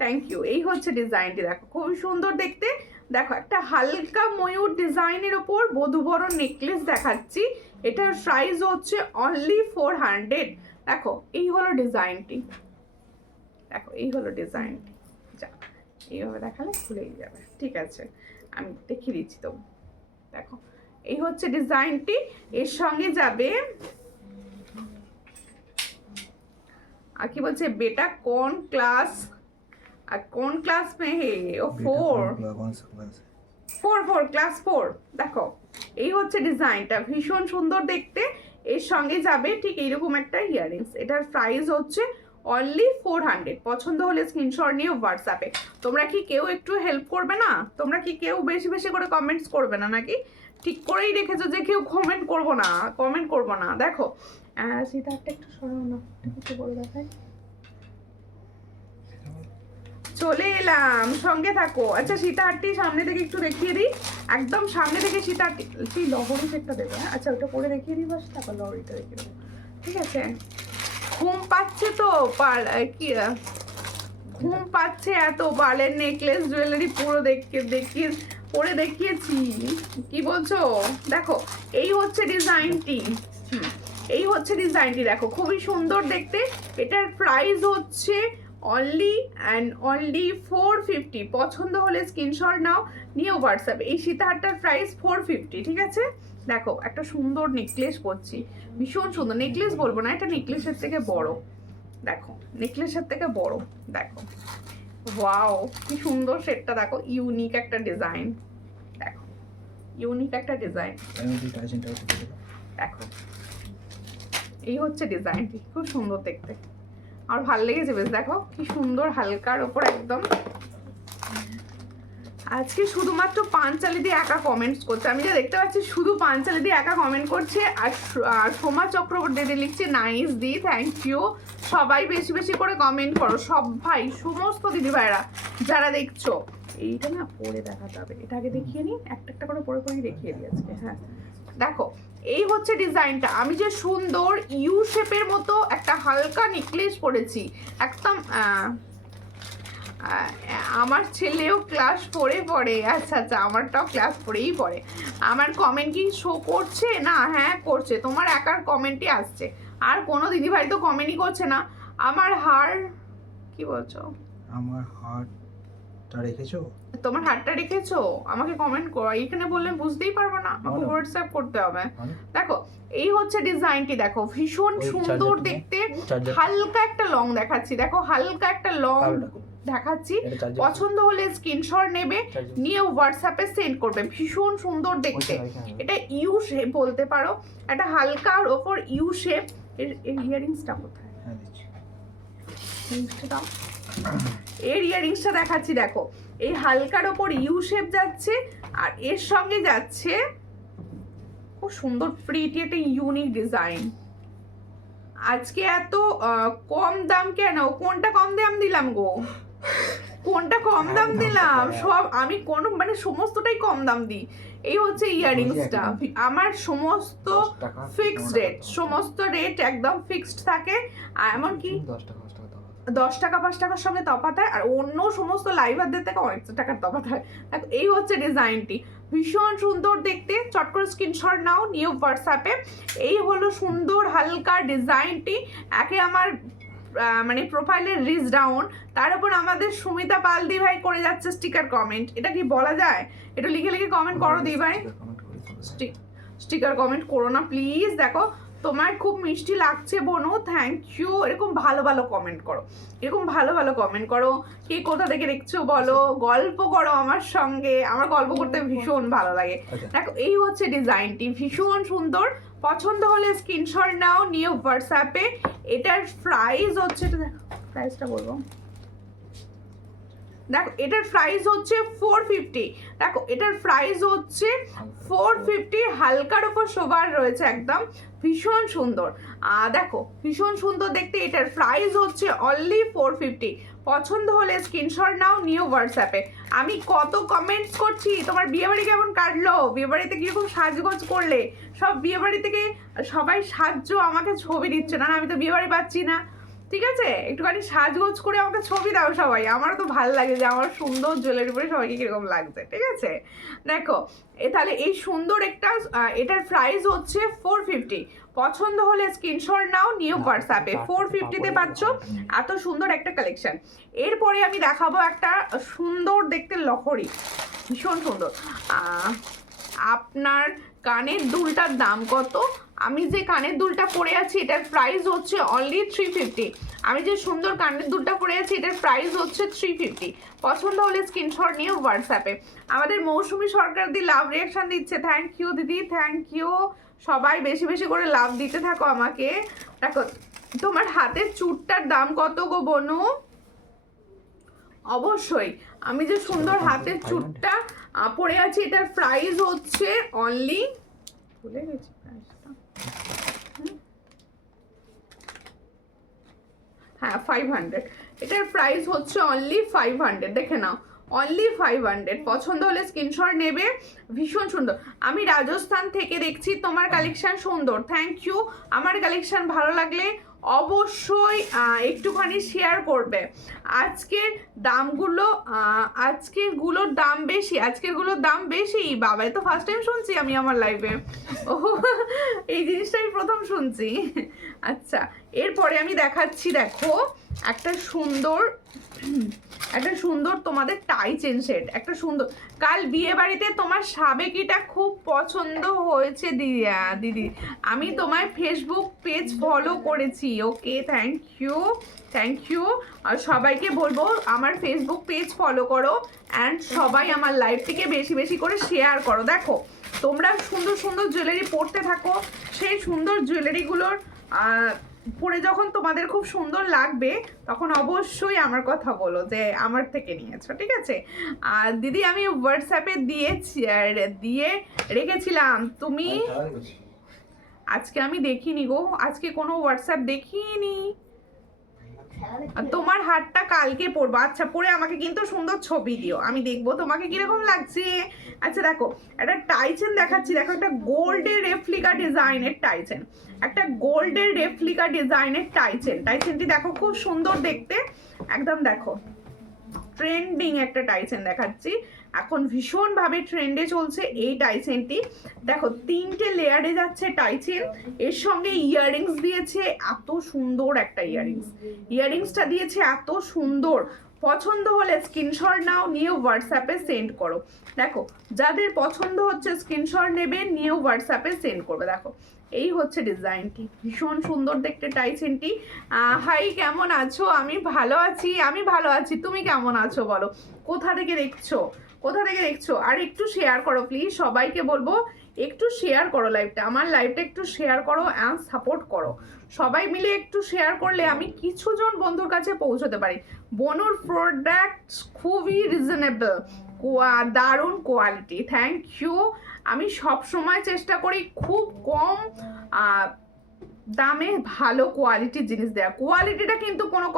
thank you. এই হচ্ছে ডিজাইনটি, দেখো খুবই সুন্দর দেখতে। দেখো একটা হালকা ময়ূর ডিজাইনের ওপর বধূবরণ নেকলেস দেখাচ্ছি। এটার প্রাইস হচ্ছে অনলি 400। দেখো এই হলো ডিজাইনটি, দেখো এই হলো ডিজাইনটি। যা এইভাবে দেখালে খুলেই যাবে, ঠিক আছে, আমি দেখিয়ে দিচ্ছি। তো দেখো এই হচ্ছে ডিজাইনটি। এর সঙ্গে যাবে আর কি বলছে, বেটা কোন ক্লাস আর কোন ক্লাস মে হে? ও 4 ক্লাস 4। দেখো এই হচ্ছে ডিজাইনটা, ভীষণ সুন্দর দেখতে। এর সঙ্গে যাবে ঠিক এইরকম একটা ইয়াররিংস। এটার প্রাইস হচ্ছে অনলি 400। পছন্দ হলে স্ক্রিনশট নিয়ে হোয়াটসঅ্যাপে। তোমরা কি কেউ একটু হেল্প করবে না? তোমরা কি কেউ বেশি বেশি করে কমেন্টস করবে না নাকি? ঠিক করেই রেখেছো যে কেউ কমেন্ট করবো না। দেখো সীতাহারটা একটু সরাও না, একটু বলে দেখাই। চলে এলাম, সঙ্গে থাকো। আচ্ছা সীতাহারটি সামনে থেকে একটু দেখিয়ে দিই, একদম সামনে থেকে সীতাহারটি। লহরি একটা দেবে, আচ্ছা ওটা পরে দেখিয়ে দিই, বাস তারপর লহরিটা দেখিয়ে দেবো, ঠিক আছে। ঘুম পাচ্ছে তো ঘুম পাচ্ছে এত, পার্লের নেকলেস জুয়েলারি পুরো পরে দেখিয়েছি, কি বলছো? দেখো এই হচ্ছে ডিজাইনটি। এই হচ্ছে ডিজাইনটি, দেখো খুবই সুন্দর দেখতে। এটার প্রাইস হচ্ছে অনলি অ্যান্ড অনলি 450। পছন্দ হলে স্ক্রিনশট নাও, নিয়ে হোয়াটসঅ্যাপ। এই সীতাহারটার প্রাইস 450, ঠিক আছে। দেখো একটা সুন্দর নেকলেস পরছি, ভীষণ সুন্দর। নেকলেস বলবো না, এটা নেকলেসের থেকে বড়, দেখো নেকলেসের থেকে বড়। দেখো ওয়াও কি সুন্দর সেটটা, দেখো ইউনিক একটা ডিজাইন, দেখো ইউনিক একটা ডিজাইন। দেখো এই হচ্ছে ডিজাইনটি, খুব সুন্দর দেখতে, আর ভালো লেগেছে বেশ। দেখো কি সুন্দর হালকার ওপর একদম। আজকে শুধুমাত্র পাঞ্চালি দিয়ে একা কমেন্টস করছে, আমি যা দেখতে পাচ্ছি শুধু পাঞ্চালি দিয়ে একা কমেন্ট করছে। আর সোমা চক্রবর্তী লিখছে নাইস দি, থ্যাংক ইউ। সবাই বেশি বেশি করে কমেন্ট করো, সবাই, সমস্ত দিদিভাইরা যারা দেখছো। এইটা না পরে দেখাতে হবে, এটাকে দেখিয়ে নিই, একটা একটা করে পরে পরে দেখিয়ে দিই আজকে। হ্যাঁ দেখো এই হচ্ছে ডিজাইনটা। আমি যে সুন্দর ইউ শেপের মতো একটা হালকা নেকলেস পরেছি একদম। আমার ছেলেও ক্লাস 4-এ পড়ে। আচ্ছা আচ্ছা, আমারটাও ক্লাস 4-এই পড়ে। আমার কমেন্ট কি শো করছে না? হ্যাঁ করছে, তোমার একার কমেন্টই আসছে, আর কোনো দিদিভাই তো কমেন্টই করছে না। আমার হার কি বলছো? আমার হারটা রেখেছো? তোমার হারটা রেখেছো? আমাকে কমেন্ট করো, এখানে বললে বুঝতেই পারবো না, আমাকে হোয়াটসঅ্যাপ করতে হবে। দেখো এই হচ্ছে ডিজাইনটি, দেখো ভীষণ সুন্দর দেখতে। হালকা একটা লং দেখাচ্ছি, দেখো হালকা একটা লং দেখাচ্ছি। পছন্দ হলে স্ক্রিনশট নেবে, নিয়ে হোয়াটসঅ্যাপে সেন্ড করবে। ভীষণ সুন্দর দেখতে, এটা ইউ শেপ বলতে পারো, একটা হালকার ওপর ইউ শেপ। এর ইয়ারিংসটা কোথায়? এর ইয়ারিংসটা দেখাচ্ছি, দেখো এই হালকার ওপর ইউ শেপ যাচ্ছে, আর এর সঙ্গে যাচ্ছে খুব সুন্দর প্রিটি একটা ইউনিক ডিজাইন। আজকে এত কম দাম কেন? কোনটা কম দাম দিলাম গো? কোনটা কম দাম দিলাম? সব আমি কোন মানে সমস্তটাই কম দাম দিই। এই হচ্ছে ইয়ারিংসটা, আমার সমস্ত ফিক্সড রেট, সমস্ত রেট একদম ফিক্সড থাকে। আর এমনকি 10 টাকা 5 টাকার সঙ্গে তফাৎ হয়, আর অন্য সমস্ত লাইভারদের থেকে অনেক টাকার তফাৎ হয়। দেখো এই হচ্ছে ডিজাইনটি, ভীষণ সুন্দর দেখতে। চট করে স্ক্রিনশট নাও, নিউ হোয়াটসঅ্যাপে। এই হলো সুন্দর হালকা ডিজাইনটি। একে আমার মানে প্রোফাইলের রিচ ডাউন, তার উপর আমাদের সুমিতা পাল দি ভাই করে যাচ্ছে স্টিকার কমেন্ট। এটা কি বলা যায়? এটা লিখে লিখে কমেন্ট করো দি ভাই, স্টিকার কমেন্ট করো না প্লিজ। দেখো তোমার খুব মিষ্টি লাগছে বনু, থ্যাংক ইউ। এরকম ভালো ভালো কমেন্ট করো, এরকম ভালো ভালো কমেন্ট করো। কে কোথা থেকে দেখছো বলো, গল্প করো আমার সঙ্গে, আমার গল্প করতে ভীষণ ভালো লাগে। দেখো এই হচ্ছে ডিজাইনটি, ভীষণ সুন্দর। পছন্দ হলে স্ক্রিনশট নাও, নিয়ে হোয়াটসঅ্যাপে। এটার প্রাইস হচ্ছে, দেখো প্রাইসটা বলবো, দেখো এটার প্রাইস হচ্ছে 450। দেখো এটার প্রাইস হচ্ছে 450, হালকার উপর শোভার রয়েছে একদম, ভীষণ সুন্দর। দেখো ভীষণ সুন্দর দেখতে। এটার প্রাইস হচ্ছে অনলি 450। পছন্দ হলে স্ক্রিনশট নাও, নিউ হোয়াটসঅ্যাপে। আমি কত কমেন্টস করছি, তোমার বিয়েবাড়ি কেমন কাটলো, বিয়েবাড়িতে কিরকম সাজগোজ করলে। সব বিয়েবাড়ি থেকে সবাই সাহায্য আমাকে ছবি দিচ্ছে, না আমি তো বিয়েবাড়ি পাচ্ছি না, ঠিক আছে। একটুখানি সাজগোজ করে আমাকে ছবি দাও সবাই, আমারও তো ভালো লাগে যে আমার সুন্দর জুয়েলারি পরে সবাইকে কিরকম লাগছে, ঠিক আছে। দেখো তাহলে এই সুন্দর একটা, এটার প্রাইস হচ্ছে 450। পছন্দ হলে স্ক্রিনশট নাও, নিউ হোয়াটসঅ্যাপে। 450-তে পাচ্ছ এত সুন্দর একটা কালেকশন। এরপরে আমি দেখাবো একটা সুন্দর দেখতে লহরি, ভীষণ সুন্দর। আপনার কানের দুলটার দাম কত? আমি যে কানের দুলটা পরে আছি এটার প্রাইস হচ্ছে অনলি 350। আমি যে সুন্দর কানের দুলটা পরে আছি এটার প্রাইস হচ্ছে 350। পছন্দ হলে স্ক্রিনশট নিয়ে হোয়াটসঅ্যাপে। আমাদের মৌসুমী সরকার দি লাভ রিয়াকশন দিচ্ছে, থ্যাংক ইউ দিদি, থ্যাংক ইউ। সবাই বেশি বেশি করে লাভ দিতে থাকো আমাকে। দেখো তোমার হাতের চুটটার দাম কত গো বনু? অবশ্যই আমি যে সুন্দর হাতের চুটটা পরে আছি এটার প্রাইস হচ্ছে অনলি, ভুলে গেছি প্রাইসটা, হ্যাঁ 500। এটার প্রাইস হচ্ছে অনলি 500, দেখে নাও অনলি 500। পছন্দ হলে স্ক্রিনশট নেবে, ভীষণ সুন্দর। আমি রাজস্থান থেকে দেখছি, তোমার কালেকশন সুন্দর, থ্যাংক ইউ। আমার কালেকশন ভালো লাগলে অবশ্যই একটুখানি শেয়ার করবে। আজকের গুলোর দাম বেশি, বাবা তো ফার্স্ট টাইম শুনছি আমি আমার লাইফে। ও এই জিনিসটাই প্রথম শুনছি। আচ্ছা, এরপরে আমি দেখাচ্ছি, দেখো একটা সুন্দর তোমাদের টাই চেন সেট, একটা সুন্দর। কাল বিয়ে বাড়িতে তোমার সাবেকিটা খুব পছন্দ হয়েছে দিদি। আমি তোমার ফেসবুক পেজ ফলো করেছি। ওকে, থ্যাংক ইউ। আর সবাইকে বলবো আমার ফেসবুক পেজ ফলো করো, অ্যান্ড সবাই আমার লাইভটিকে বেশি বেশি করে শেয়ার করো। দেখো তোমরা সুন্দর সুন্দর জুয়েলারি পরতে থাকো, সেই সুন্দর জুয়েলারিগুলোর পরে যখন তোমাদের খুব সুন্দর লাগবে তখন অবশ্যই আমার কথা বলো যে আমার থেকে নিয়েছো, ঠিক আছে? আর দিদি আমি হোয়াটসঅ্যাপে দিয়ে রেখেছিলাম, তুমি আজকে আমি দেখিনি গো, আজকে কোনো হোয়াটসঅ্যাপ দেখিনি। তোমার হারটা কালকে পরবো। আচ্ছা, পরে আমাকে কিন্তু সুন্দর ছবি দিও, আমি দেখবো তোমাকে কিরকম লাগছে। আচ্ছা দেখো, একটা টাইচেন দেখাচ্ছি, দেখো একটা গোল্ডের রেপ্লিকা ডিজাইনের টাইচেন, টাইচেনটি দেখো খুব সুন্দর দেখতে একদম। দেখো ট্রেন্ডিং একটা টাইচেন দেখাচ্ছি, এখন ভীষণভাবে ট্রেন্ডে চলছে এই টাইচেনটি। দেখো 3টে লেয়ারে যাচ্ছে টাইচেন, এর সঙ্গে ইয়াররিংস দিয়েছে, এত সুন্দর একটা ইয়াররিংসটা দিয়েছে এত সুন্দর। পছন্দ হলে স্ক্রিনশট নাও, নিয়ে হোয়াটসঅ্যাপে সেন্ড করো। দেখো যাদের পছন্দ হচ্ছে স্ক্রিনশট নেবে, নিয়ে হোয়াটসঅ্যাপে সেন্ড করবে। দেখো এই হচ্ছে ডিজাইনটি, ভীষণ সুন্দর দেখতে টাইচেনটি। হাই, কেমন আছো? আমি ভালো আছি, তুমি কেমন আছো বলো? কোথা থেকে দেখছো? আর একটু শেয়ার করো প্লিজ, সবাইকে বলবো একটু শেয়ার করো লাইভটা, আমার লাইভটা একটু শেয়ার করো অ্যান্ড সাপোর্ট করো। সবাই মিলে একটু শেয়ার করলে আমি কিছুজন বন্ধুর কাছে পৌঁছতে পারি। বনুর প্রোডাক্ট খুবই রিজনেবল, দারুণ কোয়ালিটি, থ্যাংক ইউ। আমি সব সময় চেষ্টা করি খুব কম দামে ভালো কোয়ালিটির জিনিস দেওয়া, কোয়ালিটিটা কিন্তু কোনো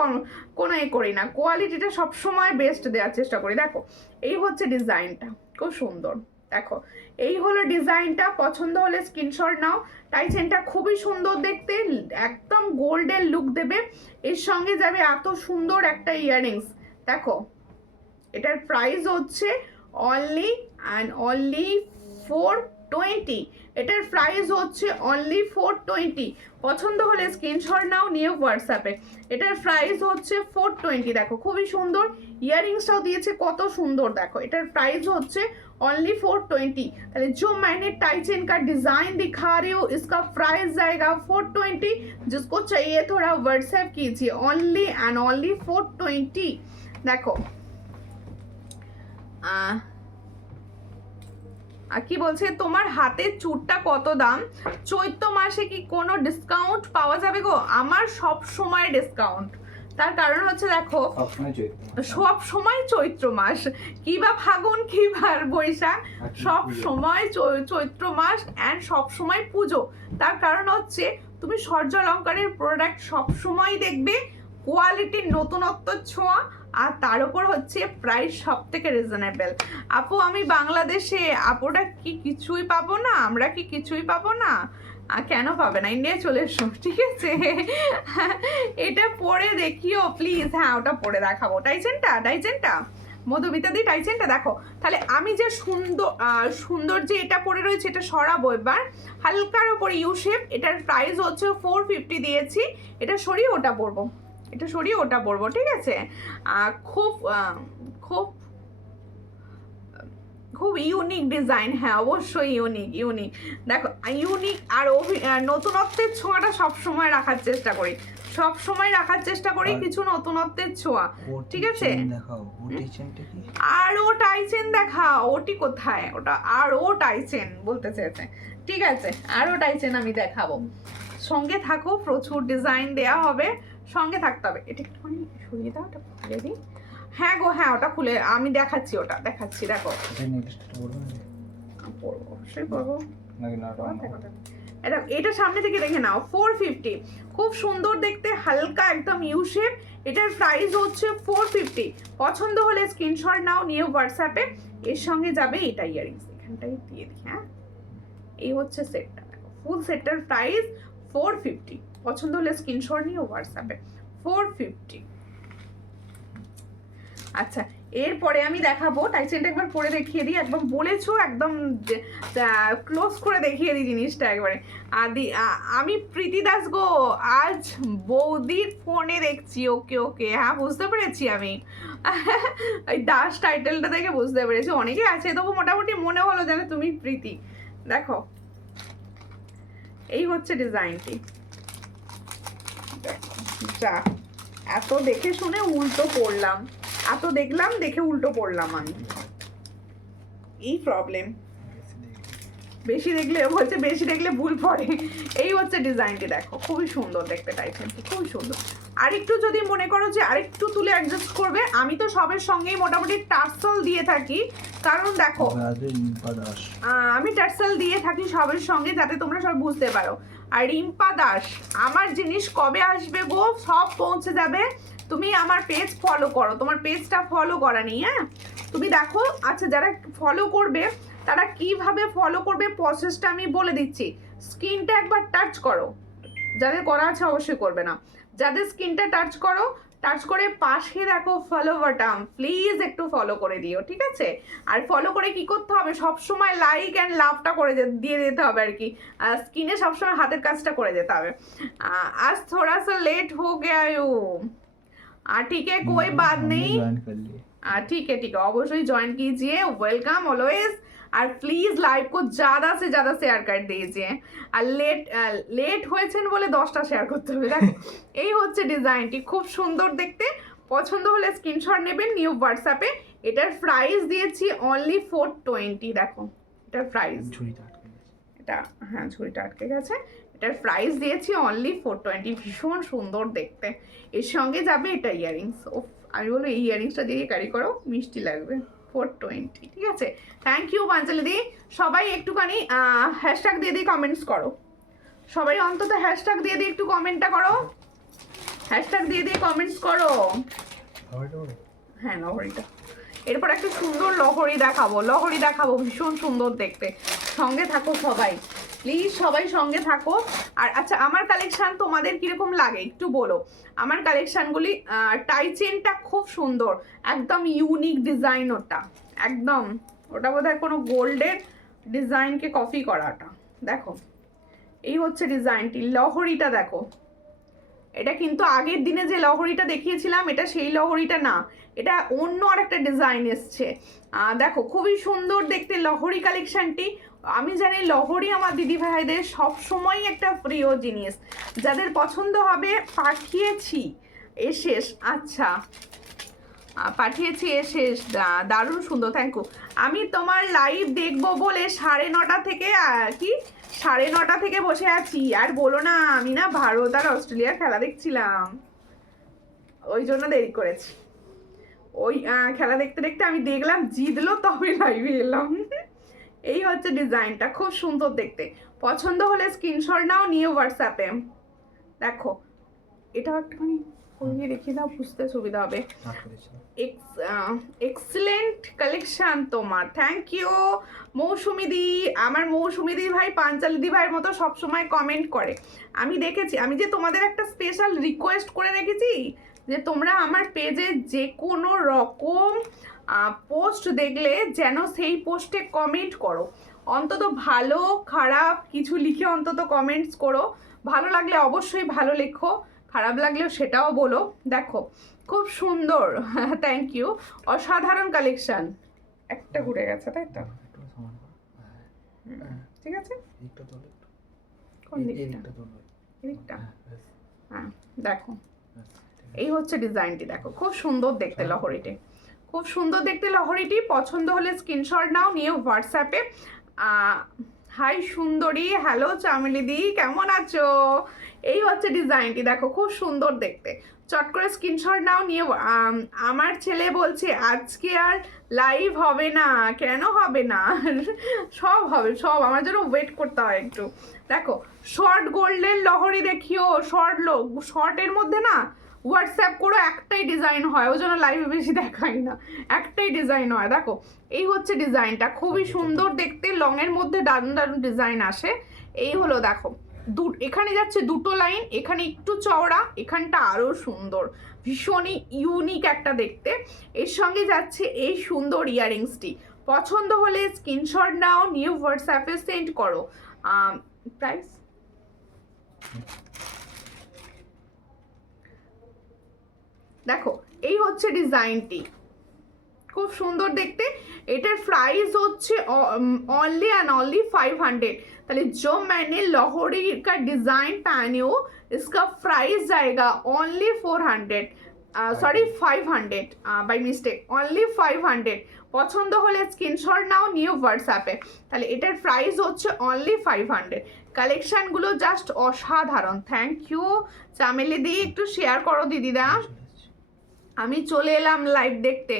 করি না, কোয়ালিটিটা সবসময় বেস্ট দেওয়ার চেষ্টা করি। দেখো এই হচ্ছে ডিজাইনটা, খুব সুন্দর। দেখো এই হলো ডিজাইনটা, পছন্দ হলে স্ক্রিনশট নাও। টাইচেনটা খুবই সুন্দর দেখতে, একদম গোল্ডের লুক দেবে, এর সঙ্গে যাবে এত সুন্দর একটা ইয়াররিংস। দেখো এটার প্রাইস হচ্ছে অনলি 420, এটার প্রাইস হচ্ছে অনলি 420। পছন্দ হলে স্ক্রিনশট নাও, নিয়ে হোয়াটসঅ্যাপে। এটার প্রাইস হচ্ছে 420। দেখো খুবই সুন্দর, ইয়াররিংসটাও দিয়েছে কত সুন্দর। দেখো এটার প্রাইস হচ্ছে ओनली 420। তাহলে जो मैंने टाइचेन का डिजाइन दिखा रही हूँ इसका प्राइस जाएगा 420। जिसको चाहिए थोड़ा व्हाट्सएप कीजिए, ओनली एंड ओनली 420। देखो কি বলছে, তোমার হাতের চুড়টা কত দাম? চৈত্র মাসে কি কোনো ডিসকাউন্ট পাওয়া যাবে গো? আমার সব সময় ডিসকাউন্ট, তার কারণ হচ্ছে দেখো সব সময় চৈত্র মাস, কি বা ফাগুন কি বা বৈশাখ, সব সময় চৈত্র মাস অ্যান্ড সব সময় পুজো। তার কারণ হচ্ছে তুমি সূর্যালঙ্কারের প্রোডাক্ট সব সময় দেখবে, কোয়ালিটির নতুনত্ব ছোঁয়া, আর তার উপর হচ্ছে প্রাইস সব থেকে রিজনেবল। আপু আমি বাংলাদেশে, আপুরা কি কিছুই পাবো না? আমরা কি কিছুই পাবো না? কেন পাবে না, ইন্ডিয়ায় চলে এসো, ঠিক আছে? এটা পরে দেখিও প্লিজ। হ্যাঁ ওটা পরে দেখাবো, টাইচেনটা মধুমিতাদি টাইচেনটা দেখো। তাহলে আমি যে সুন্দর যে এটা পরে রয়েছে, এটা সরাবো এবার, হালকার ওপরে ইউ শেপ। এটার প্রাইস হচ্ছে 450 দিয়েছি। এটা সরিয়ে ওটা পরবো, ঠিক আছে? খুব খুব খুব ইউনিক ডিজাইন, হ্যাঁ অবশ্যই ইউনিক। দেখো ইউনিক আর নতুনত্বের ছোঁয়াটা সবসময় রাখার চেষ্টা করি, কিছু নতুনত্বের ছোঁয়া, ঠিক আছে? আর ও টাইচেন দেখাও, ওটি কোথায়? ওটা আর ও টাইচেন বলতে চেয়েছে, ঠিক আছে? আর ও টাইচেন আমি দেখাবো, সঙ্গে থাকো, প্রচুর ডিজাইন দেয়া হবে, সঙ্গে থাকতে হবে। এটা একটুখানি সরিয়ে দাও, ওটা খুলে দিই। হ্যাঁ গো হ্যাঁ, ওটা খুলে আমি দেখাচ্ছি, দেখো অবশ্যই পরবো। এটা সামনে থেকে দেখে নাও, 450, খুব সুন্দর দেখতে, হালকা একদম ইউ শেপ। এটার প্রাইস হচ্ছে 450। পছন্দ হলে স্ক্রিনশট নাও, নিয়ে হোয়াটসঅ্যাপে। এর সঙ্গে যাবে এটা ইয়াররিংস, এখানটাই দিয়ে দিই। হ্যাঁ এই হচ্ছে সেটটা, দেখো ফুল সেটটার প্রাইস 450। পছন্দ হলে স্ক্রিনশট নিয়ে হোয়াটসঅ্যাপে 450। আচ্ছা, এরপরে আমি দেখাবো টাইচেনটা একবার পরে দেখিয়ে দিই, একদম বলেছো একদম ক্লোজ করে দেখিয়ে দিই জিনিসটা একবারে। আমি প্রীতি দাস গো, আজ বৌদির ফোনে দেখছি। ওকে ওকে, হ্যাঁ বুঝতে পেরেছি আমি। ওই দাস টাইটেলটা দেখে বুঝতে পেরেছি, অনেকে আছে, তবু মোটামুটি মনে হলো যেন তুমি প্রীতি। দেখো এই হচ্ছে ডিজাইনটি। দেখো যা, এত দেখে শুনে উল্টো পড়লাম, এত দেখলাম দেখে উল্টো পড়লাম আমি, এই প্রবলেম। বেশি দেখলে বলছে বেশি দেখলে ভুল পড়ে। এই হচ্ছে ডিজাইনটি, দেখো খুবই সুন্দর দেখতে, টাইটেনটি খুবই সুন্দর। আরেকটু যদি মনে করো যে আরেকটু তুলে অ্যাডজাস্ট করবে, আমি তো সবের সঙ্গেই মোটামুটি টার্সেল দিয়ে থাকি, কারণ দেখো আমি টার্সেল দিয়ে থাকি সবের সঙ্গে, যাতে তোমরা সব বুঝতে পারো। আর রিম্পা দাস, আমার জিনিস কবে আসবে গো? সব পৌঁছে যাবে, তুমি আমার পেজ ফলো করো। তোমার পেজটা ফলো করা নেই, হ্যাঁ তুমি দেখো। আচ্ছা, যারা ফলো করবে তারা কিভাবে ফলো করবে প্রসেসটা আমি বলে দিচ্ছি। স্ক্রিনটা একবার টাচ করো, যাদের করা আছে অবশ্যই করবে না, যাদের স্ক্রিনটা টাচ করো, টাচ করে পাশে দেখো ফলো বাটন, প্লিজ একটু ফলো করে দিও, ঠিক আছে? আর ফলো করে কি করতে হবে, সবসময় লাইক অ্যান্ড লাভটা করে দিয়ে যেতে হবে আর কি, স্ক্রিনে সবসময় হাতের কাজটা করে যেতে হবে। আজ थोड़ा सा लेट हो गया यू, ठीक है कोई बात नहीं, ठीक है অবশ্যই জয়েন कीजिए, वेलकम ऑलवेज। আর প্লিজ লাইভ को ज़्यादा से ज़्यादा শেয়ার कर दीजिए। আর লেট হয়েছেন বলে 10টা শেয়ার করতে হবে। দেখো এই হচ্ছে ডিজাইনটি, খুব সুন্দর দেখতে। পছন্দ হলে স্ক্রিনশট নেবেন নিউ হোয়াটসঅ্যাপে। এটার প্রাইস দিয়েছি অনলি 420। দেখো এটার প্রাইস, এটা হ্যাঁ ঝুড়িটা আটকে গেছে। এটার প্রাইস দিয়েছি অনলি 420, ভীষণ সুন্দর দেখতে। এর সঙ্গে যাবে এটা ইয়াররিংস। ও আমি বলবো এই ইয়াররিংসটা দিয়ে ক্যারি করো, মিষ্টি লাগবে। 420, ঠিক আছে। থ্যাংক ইউ পাঞ্চালি দি। সবাই একটুখানি হ্যাশট্যাগ দিয়ে দিয়ে কমেন্টস করো, সবাই অন্তত হ্যাশট্যাগ দিয়ে দিয়ে একটু কমেন্টটা করো, হ্যাশট্যাগ দিয়ে দিয়ে কমেন্টস করো। হ্যাঁ লহরিটা, এরপর একটা সুন্দর লহরি দেখাবো, ভীষণ সুন্দর দেখতে। সঙ্গে থাকো সবাই, প্লিজ সবাই সঙ্গে থাকো। আর আচ্ছা, আমার কালেকশান তোমাদের কীরকম লাগে একটু বলো। আমার কালেকশানগুলি টাইচেনটা খুব সুন্দর, একদম ইউনিক ডিজাইন, ওটা বোধহয় কোনো গোল্ডের ডিজাইনকে কপি করাটা। দেখো এই হচ্ছে ডিজাইনটি, লহরিটা দেখো। এটা কিন্তু আগের দিনে যে লহরিটা দেখিয়েছিলাম এটা সেই লহরিটা না, এটা অন্য আরেকটা ডিজাইন এসছে। দেখো খুবই সুন্দর দেখতে লহরি কালেকশানটি। আমি জানি লহরি আমার দিদি ভাইদের সবসময় একটা প্রিয় জিনিস, যাদের পছন্দ হবে পাঠিয়েছি এশেষ। আচ্ছা পাঠিয়েছি এশেষ, দারুণ সুন্দর, থ্যাংক ইউ। আমি তোমার লাইভ দেখবো বলে 9:30 থেকে কি 9:30 থেকে বসে আছি। আর বলো না, আমি না ভারত আর অস্ট্রেলিয়ার খেলা দেখছিলাম, ওই জন্য দেরি করেছি। ওই খেলা দেখতে দেখতে আমি দেখলাম জিতলো, তবে লাইভে এলাম। এই হচ্ছে ডিজাইনটা, খুব সুন্দর দেখতে। পছন্দ হলে স্ক্রিনশট নাও নিয়ে হোয়াটসঅ্যাপে। দেখো এটাও একটুখানি করিয়ে রেখে দাও, বুঝতে সুবিধা হবে। এক্সেলেন্ট কালেকশন তোমার, থ্যাংক ইউ মৌসুমি দি। আমার মৌসুমি দি ভাই পাঞ্চালি দি ভাইয়ের মতো সবসময় কমেন্ট করে, আমি দেখেছি। আমি যে তোমাদের একটা স্পেশাল রিকোয়েস্ট করে রেখেছি যে তোমরা আমার পেজে যে কোনো রকম পোস্ট দেখলে যেন সেই পোস্টে কমেন্ট করো, অন্তত ভালো খারাপ কিছু লিখে অন্তত কমেন্টস করো। ভালো লাগলে অবশ্যই ভালো লেখো, খারাপ লাগলেও সেটাও বলো। দেখো খুব সুন্দর, থ্যাংক ইউ। অসাধারণ কালেকশন। একটা ঘুরে গেছে তাই তো, ঠিক আছে। কোন দিকটা? হ্যাঁ দেখো এই হচ্ছে ডিজাইনটি, দেখো খুব সুন্দর দেখতে লহরিটি, খুব সুন্দর দেখতে লহরিটি। পছন্দ হলে স্ক্রিনশট নাও নিয়ে হোয়াটসঅ্যাপে। হাই সুন্দরী, হ্যালো চামেলি দি, কেমন আছো? এই হচ্ছে ডিজাইনটি, দেখো খুব সুন্দর দেখতে। চট করে স্ক্রিনশট নাও নিয়ে। আমার ছেলে বলছে আজকে আর লাইভ হবে না, কেন হবে না? সব হবে, সব আমার জন্য ওয়েট করতে হয় একটু। দেখো শর্ট গোল্ডের লহরি দেখিও, শর্টের মধ্যে না হোয়াটসঅ্যাপ করো, একটাই ডিজাইন হয়, ওই জন্য লাইভে বেশি দেখাই না, একটাই ডিজাইন হয়। দেখো এই হচ্ছে ডিজাইনটা, খুবই সুন্দর দেখতে, লংয়ের মধ্যে দারুণ দারুণ ডিজাইন আসে। এই হলো দেখো এখানে যাচ্ছে দুটো লাইন, এখানে একটু চওড়া, এখানটা আরো সুন্দর, ভীষণই ইউনিক একটা দেখতে। এর সঙ্গে যাচ্ছে এই সুন্দর ইয়াররিংসটি। পছন্দ হলে স্ক্রিনশট নাও, নিয়ে হোয়াটসঅ্যাপে সেন্ড করো। প্রাইস দেখো, এই হচ্ছে ডিজাইনটি, খুব সুন্দর দেখতে। এটার প্রাইস হচ্ছে অনলি एंड অনলি 500। তাহলে जो मैंने लाहौरी का डिजाइन पहने हो इसका प्राइस जाएगा only 400, sorry 500 by mistake, only 500। পছন্দ হলে স্ক্রিনশট নাও, নিউ হোয়াটসঅ্যাপে। তাহলে এটার প্রাইস হচ্ছে অনলি 500। কালেকশনগুলো জাস্ট অসাধারণ। থ্যাংক ইউ চামেলি দি, একটু শেয়ার করো দিদিরা। আমি চলে এলাম লাইভ দেখতে,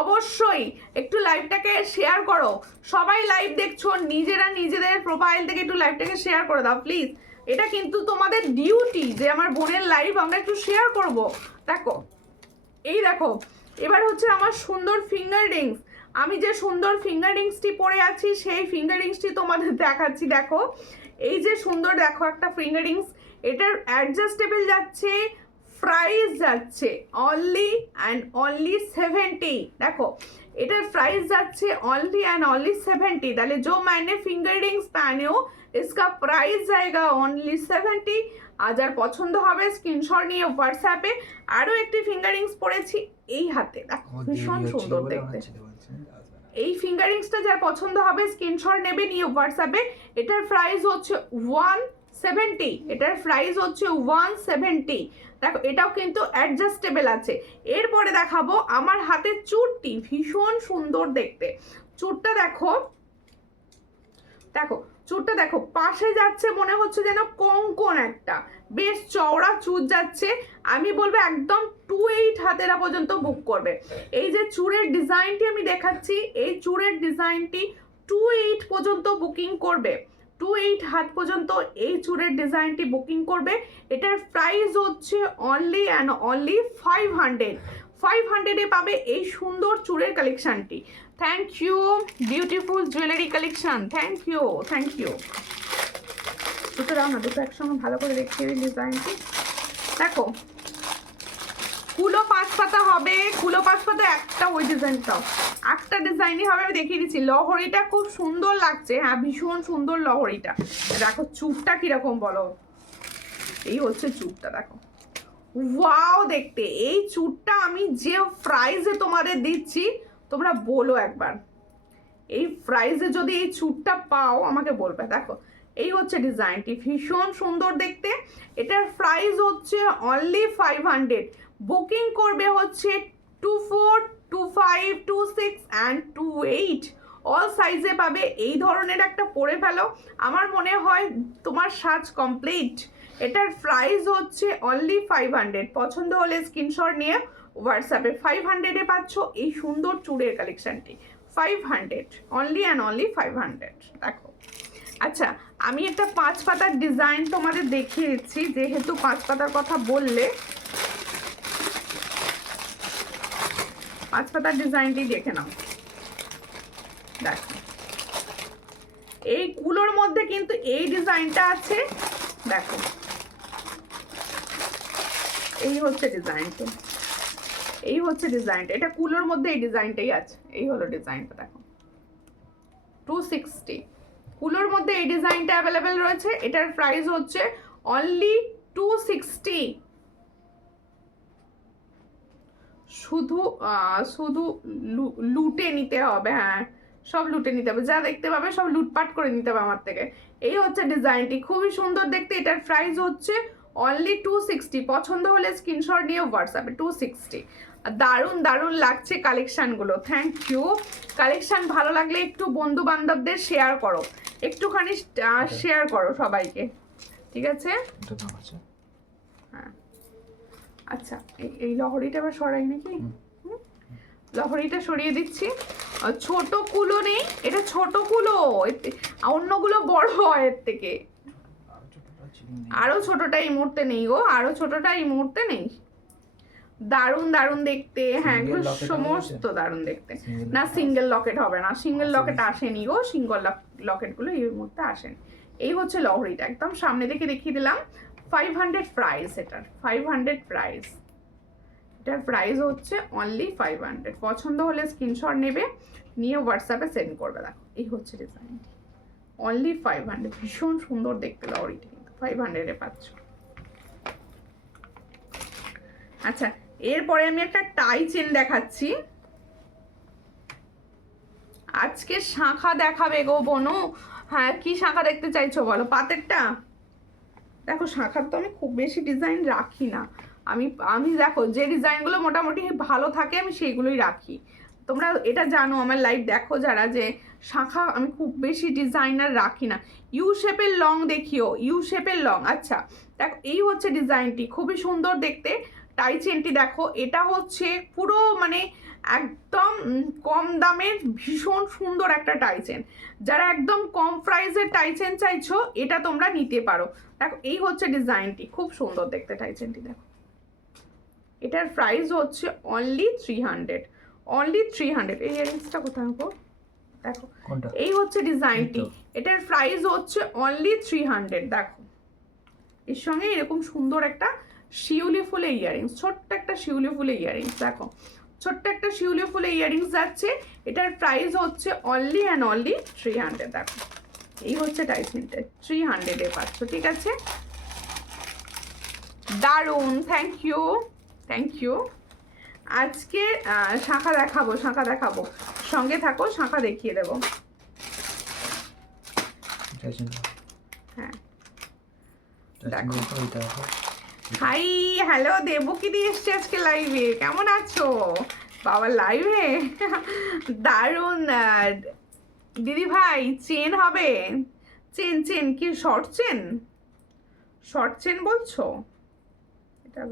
অবশ্যই একটু লাইভটাকে শেয়ার করো। সবাই লাইভ দেখছো, নিজেরা নিজেদের প্রোফাইল থেকে একটু লাইভটাকে শেয়ার করে দাও প্লিজ। এটা কিন্তু তোমাদের ডিউটি যে আমার বোনের লাইভ আমরা একটু শেয়ার করব। দেখো, এই দেখো, এবার হচ্ছে আমার সুন্দর ফিঙ্গার রিংস। আমি যে সুন্দর ফিঙ্গার রিংসটি পরে আছি সেই ফিঙ্গার রিংসটি তোমাদের দেখাচ্ছি। দেখো, এই যে সুন্দর, দেখো একটা ফিঙ্গার রিংস, এটার অ্যাডজাস্টেবল যাচ্ছে, প্রাইস যাচ্ছে অনলি অ্যান্ড অনলি 70। দেখো, এটার প্রাইস যাচ্ছে অনলি অ্যান্ড অনলি 70। তাহলে जो मैंने फिंगर रिंग्स पहने हो इसका प्राइस जाएगा অনলি 70। আর যার পছন্দ হবে স্ক্রিনশট নিয়ে হোয়াটসঅ্যাপে। আরও একটি ফিঙ্গার রিংস পরেছি এই হাতে, দেখো ভীষণ সুন্দর দেখতে। এই ফিঙ্গার রিংসটা যার পছন্দ হবে স্ক্রিনশট নেবে, নিয়ে হোয়াটসঅ্যাপে। এটার প্রাইস হচ্ছে 170, এটার প্রাইস হচ্ছে 170। দেখো, এটাও কিন্তু অ্যাডজাস্টেবল আছে। এরপরে দেখাবো আমার হাতের চুড়টি, ভীষণ সুন্দর দেখতে। চুড়টা দেখো, দেখো চুড়টা দেখো, পাশে যাচ্ছে মনে হচ্ছে যেন কঙ্কন একটা, বেশ চওড়া চুড় যাচ্ছে। আমি বলবো একদম 28 হাতেরা পর্যন্ত বুক করবে। এই যে চুড়ের ডিজাইনটি আমি দেখাচ্ছি, এই চুড়ের ডিজাইনটি 28 পর্যন্ত বুকিং করবে, 28 হাত পর্যন্ত এই চুড়ের ডিজাইনটি বুকিং করবে। এটার প্রাইস হচ্ছে অনলি অ্যান্ড অনলি 500। 500-এ পাবে এই সুন্দর চুড়ের কালেকশনটি। Thank you beautiful jewellery collection, thank you, thank you. দুটো দাও না, দুটো একসঙ্গে ভালো করে দেখিয়ে দিই ডিজাইনটি। দেখো, কুলো 5 পাতা হবে, কুলো 5 পাতা একটা, ওই ডিজাইনটাও একটা ডিজাইনই হবে। আমি দেখিয়ে দিচ্ছি। লহরিটা খুব সুন্দর লাগছে, হ্যাঁ ভীষণ সুন্দর লহরিটা। দেখো চুপটা কিরকম বলো, এই হচ্ছে চুপটা, দেখো ওয়াও দেখতে। এই চুড়টা আমি যে প্রাইসে তোমাদের দিচ্ছি তোমরা বলো একবার, এই প্রাইসে যদি এই চুড়টা পাও আমাকে বলবে। দেখো, এই হচ্ছে ডিজাইনটি, ভীষণ সুন্দর দেখতে। এটার প্রাইস হচ্ছে অনলি 500। বুকিং করবে হচ্ছে 24, 25, 26 অ্যান্ড 28 অল সাইজে পাবে। এই ধরনের একটা পরে ফেলো, আমার মনে হয় তোমার সাজ কমপ্লিট। এটার প্রাইস হচ্ছে অনলি 500। পছন্দ হলে স্ক্রিনশট নিয়ে হোয়াটসঅ্যাপে। 500-এ পাচ্ছ এই সুন্দর চুড়ের কালেকশনটি, 500 অনলি অ্যান্ড অনলি 500। দেখো, আচ্ছা আমি একটা 5 পাতার ডিজাইন তোমাদের দেখিয়ে দিচ্ছি, যেহেতু 5 পাতার কথা বললে 5 পাতার ডিজাইনটি দেখে নাও। দেখো, এই কুলোর মধ্যে কিন্তু এই ডিজাইনটা আছে। দেখো, এই হচ্ছে ডিজাইনটা, এই হচ্ছে ডিজাইনটা। এটা কুলোর মধ্যে এই ডিজাইনটাই আছে, এই হলো ডিজাইনটা। দেখো 260 কুলোর মধ্যে এই ডিজাইনটা অ্যাভেলেবেল রয়েছে। এটার প্রাইস হচ্ছে অনলি 260। শুধু শুধু লুটে নিতে হবে, হ্যাঁ সব লুটে নিতে হবে, যা দেখতে পাবে সব লুটপাট করে নিতে হবে আমার থেকে। এই হচ্ছে ডিজাইনটি, খুবই সুন্দর দেখতে। এটার প্রাইস হচ্ছে অনলি 260। পছন্দ হলে স্ক্রিনশট নিয়ে হোয়াটসঅ্যাপে। 260। দারুণ দারুণ লাগছে কালেকশানগুলো, থ্যাংক ইউ। কালেকশান ভালো লাগলে একটু বন্ধু বান্ধবদের শেয়ার করো, একটুখানি শেয়ার করো সবাইকে, ঠিক আছে? হ্যাঁ, আচ্ছা এই লহরিটা এবার সরাই নাকি? লহরিটা সরিয়ে দিচ্ছি। ছোট কুলো নেই, এটা ছোট কুলো, অন্যগুলো বড় হয় এর থেকে। আরো ছোটটা এই মুহূর্তে নেই গো, আরো ছোটটা এই মুহূর্তে নেই। দারুণ দারুণ দেখতে, হ্যাঁ এগুলো সমস্ত দারুণ দেখতে। না সিঙ্গেল লকেট হবে না, সিঙ্গেল লকেট আসেনি গো, সিঙ্গেল লকেটগুলো এই মুহূর্তে আসেনি। এই হচ্ছে লহরিটা, একদম সামনে থেকে দেখিয়ে দিলাম। 500 প্রাইস এটার, 500 প্রাইস। এটার প্রাইস হচ্ছে অনলি 500। পছন্দ হলে স্ক্রিনশট নেবে, নিয়ে হোয়াটসঅ্যাপে সেন্ড করবে। দেখো এই হচ্ছে ডিজাইনটি, অনলি 500। ভীষণ সুন্দর দেখতে লহরিটি, কিন্তু 500-এ পাচ্ছ। আচ্ছা, এরপরে আমি একটা টাই চেন দেখাচ্ছি। আজকে শাঁখা দেখাবে গো বনু। হ্যাঁ, কি শাঁখা দেখতে চাইছো বলো? পাতেরটা? দেখো শাঁখার তো আমি খুব বেশি ডিজাইন রাখি না। আমি দেখো যে ডিজাইনগুলো মোটামুটি ভালো থাকে আমি সেইগুলোই রাখি। তোমরা এটা জানো, আমার লাইভ দেখো যারা, যে শাঁখা আমি খুব বেশি ডিজাইনার রাখি না। ইউ শেপের লং দেখিও, ইউ শেপের লং। আচ্ছা দেখো, এই হচ্ছে ডিজাইনটি, খুবই সুন্দর দেখতে। টাই চেনটি দেখো, এটা হচ্ছে পুরো মানে একদম কম দামের ভীষণ সুন্দর একটা টাই চেন। যারা একদম কম প্রাইসের টাই চেন চাইছো, এটা তোমরা নিতে পারো। দেখো এই হচ্ছে ডিজাইনটি, খুব সুন্দর দেখতে টাই চেনটি। দেখো এটার প্রাইস হচ্ছে অনলি 300, অনলি 300। এই ইয়ারিংসটা কোথায় গো? দেখো এই হচ্ছে ডিজাইনটি, এটার প্রাইস হচ্ছে অনলি 300। দেখো এর সঙ্গে এরকম সুন্দর একটা শিউলি ফুলের ইয়ারিংস, ছোট্ট একটা শিউলি ফুলের ইয়ারিংস। দেখো ছোট্ট একটা শিউলি ফুলের ইয়ারিংস যাচ্ছে, এটার প্রাইস হচ্ছে অনলি অ্যান্ড অনলি 300। দেখো এই হচ্ছে টাইসিনটা, 300-এ পাচ্ছ, ঠিক আছে? দারুণ, থ্যাংক ইউ, থ্যাংক ইউ। আজকে শাঁখা দেখাবো, শাঁখা দেখাবো, সঙ্গে থাকো, শাঁখা দেখিয়ে দেবো। হ্যাঁ দেখো, হাই হ্যালো, দেবকি দিয়ে এসছে আজকে লাইভে। কেমন আছো বাবা? লাইভে দারুণ। দিদি ভাই চেন হবে? চেন চেন কি শর্ট চেন? শর্ট চেন বলছো? এটা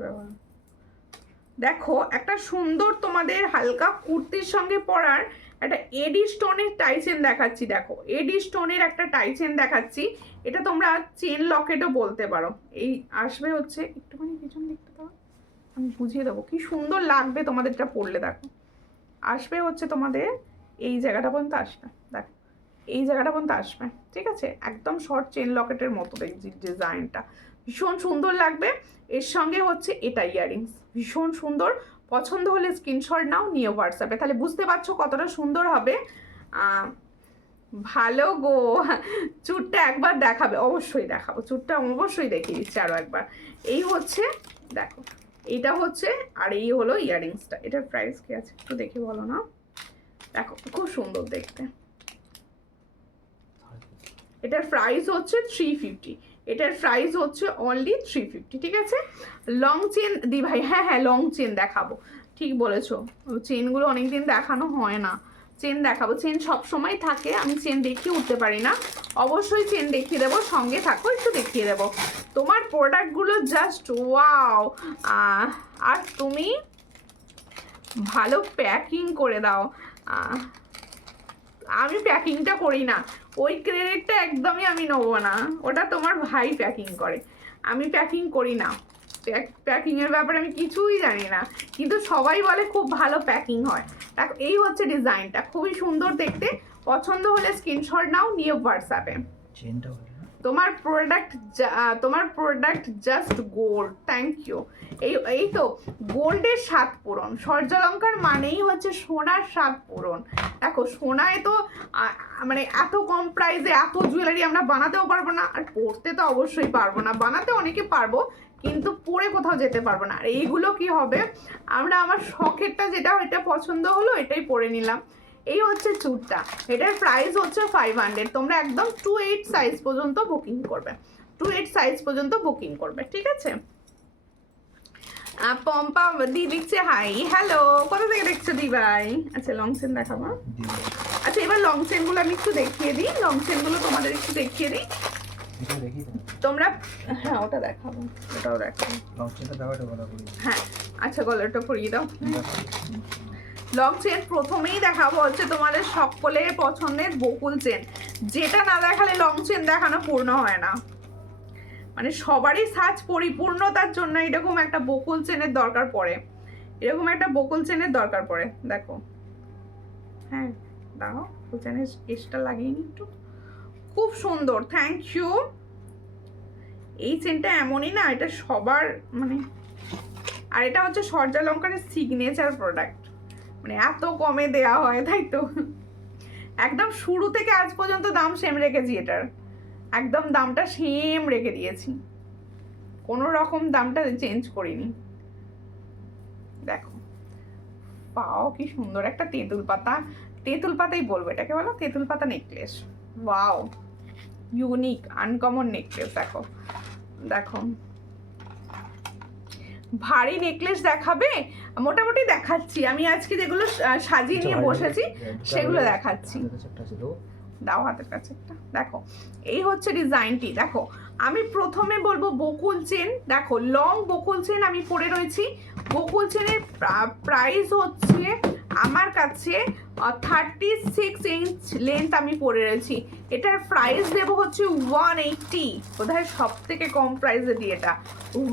দেখো একটা সুন্দর তোমাদের হালকা কুর্তির সঙ্গে পরার একটা এডি স্টোনের টাই চেন দেখাচ্ছি। দেখো এডি স্টোনের একটা টাই চেন দেখাচ্ছি, এটা তোমরা চেন লকেটও বলতে পারো। এই আসবে হচ্ছে একটুখানি পিছন দেখতে পারো, আমি বুঝিয়ে দেবো কি সুন্দর লাগবে তোমাদেরটা পরলে। দেখো আসবে হচ্ছে তোমাদের এই জায়গাটা পর্যন্ত আসবে, দেখো এই জায়গাটা পর্যন্ত আসবে, ঠিক আছে? একদম শর্ট চেন লকেটের মতো দেখছি ডিজাইনটা, ভীষণ সুন্দর লাগবে। এর সঙ্গে হচ্ছে এটা ইয়ারিংস, ভীষণ সুন্দর। পছন্দ হলে স্ক্রিনশট নাও, নিয়ে হোয়াটসঅ্যাপে, তাহলে বুঝতে পারছো কতটা সুন্দর হবে। ভালো গো, চুটটা একবার দেখাবে? অবশ্যই দেখাবো, চুটটা অবশ্যই দেখিয়ে দিচ্ছি আরও একবার। এই হচ্ছে দেখো, এইটা হচ্ছে, আর এই হলো ইয়ারিংসটা। এটার প্রাইস কি আছে একটু দেখে বলো না? দেখো খুব সুন্দর দেখতে। এটার প্রাইস হচ্ছে 350, এটার প্রাইস হচ্ছে অনলি 350, ঠিক আছে? লং চেন দি ভাই? হ্যাঁ হ্যাঁ, লং চেন দেখাবো, ঠিক বলেছো। চেনগুলো অনেকদিন দেখানো হয় না, চেন দেখাবো। চেন সবসময় থাকে, আমি চেন দেখিয়ে উঠতে পারি না, অবশ্যই চেন দেখিয়ে দেবো, সঙ্গে থাকো, একটু দেখিয়ে দেবো। তোমার প্রোডাক্টগুলো জাস্ট ওয়াও। আর তুমি ভালো প্যাকিং করে দাও। আমি প্যাকিংটা করি না, ওই ক্রেডিটটা একদমই আমি নেবো না, ওটা তোমার ভাই প্যাকিং করে, আমি প্যাকিং করি না। প্যাকিংয়ের ব্যাপারে আমি কিছুই জানি না, কিন্তু সবাই বলে খুব ভালো প্যাকিং হয়। দেখো এই হচ্ছে ডিজাইনটা, খুবই সুন্দর দেখতে। পছন্দ হলে স্ক্রিনশট নাও, নিয়ে হোয়াটসঅ্যাপে। তোমার product just gold, thank you. এই তো গোল্ডের স্বাদ পূরণ, সূর্যালঙ্কার মানেই হচ্ছে সোনার স্বাদ পূরণ। দেখো সোনায় তো মানে এত কম প্রাইসে এত জুয়েলারি আমরা বানাতেও পারবো না, আর পরতে তো অবশ্যই পারবো না। বানাতে অনেকে পারবো, কিন্তু পরে কোথাও যেতে পারবো না। আর এইগুলো কি হবে, আমরা আমার শখেরটা যেটা এটা পছন্দ হলো এটাই পরে নিলাম। এই হচ্ছে চুড়টা, এটার প্রাইস হচ্ছে 500। তোমরা একদম 2/8 সাইজ পর্যন্ত বুকিং করবে, 2/8 সাইজ পর্যন্ত বুকিং করবে, ঠিক আছে? পম্পা দি লিখছে হাই হ্যালো, কোথা থেকে দেখছো দি ভাই? আচ্ছা লং চেন দেখাবো। আচ্ছা এবার লং চেনগুলো আমি একটু দেখিয়ে দিই, লং চেনগুলো তোমাদের একটু দেখিয়ে দিই। তোমরা হ্যাঁ ওটা দেখাবো, ওটাও দেখাবো। লং চেনটা দেখাটা ভালো করে। হ্যাঁ আচ্ছা গলাটা পরিয়ে দাও। লং চেন প্রথমেই দেখাবো হচ্ছে তোমাদের সকলের পছন্দের বকুল চেন, যেটা না দেখালে লং চেন দেখানো পূর্ণ হয় না। মানে সবারই সাজ পরিপূর্ণতার জন্য এরকম একটা বকুল চেনের দরকার পড়ে, এরকম একটা বকুল চেনের দরকার পড়ে। দেখো হ্যাঁ দাও বকুল চেনের এসটা লাগিয়ে নি একটু, খুব সুন্দর, থ্যাংক ইউ। এই চেনটা এমনই না, এটা সবার মানে, আর এটা হচ্ছে সূর্যালঙ্কারের সিগনেচার প্রোডাক্ট, মানে এত কমে দেয়া হয় তাই তো। একদম শুরু থেকে আজ পর্যন্ত দাম সেম রেখেছি এটার, একদম দামটা সেম রেখে দিয়েছি, কোনো রকম দামটা চেঞ্জ করিনি। দেখো পাও কি সুন্দর একটা তেঁতুল পাতা, তেঁতুল পাতাই বলবো এটাকে, বলো তেঁতুল পাতা necklace. Wow, unique uncommon necklace. দেখো দেখো, ভারী নেকলেস দেখাবে, মোটামুটি দেখাচ্ছি আমি আজকে যেগুলো সাজিয়ে নিয়ে বসেছি সেগুলো দেখাচ্ছি। দাও হাতের কাছে একটা। দেখো এই হচ্ছে ডিজাইনটি। দেখো আমি প্রথমে বলবো বকুল চেন। দেখো লং বকুল চেন আমি পরে রয়েছি। বকুল চেনের প্রাইস হচ্ছে আমার কাছে 36 ইঞ্চ লেন্থ আমি পরে রয়েছি। এটার প্রাইস দেবো হচ্ছে 180, বোধহয় সব থেকে কম প্রাইসে দিই এটা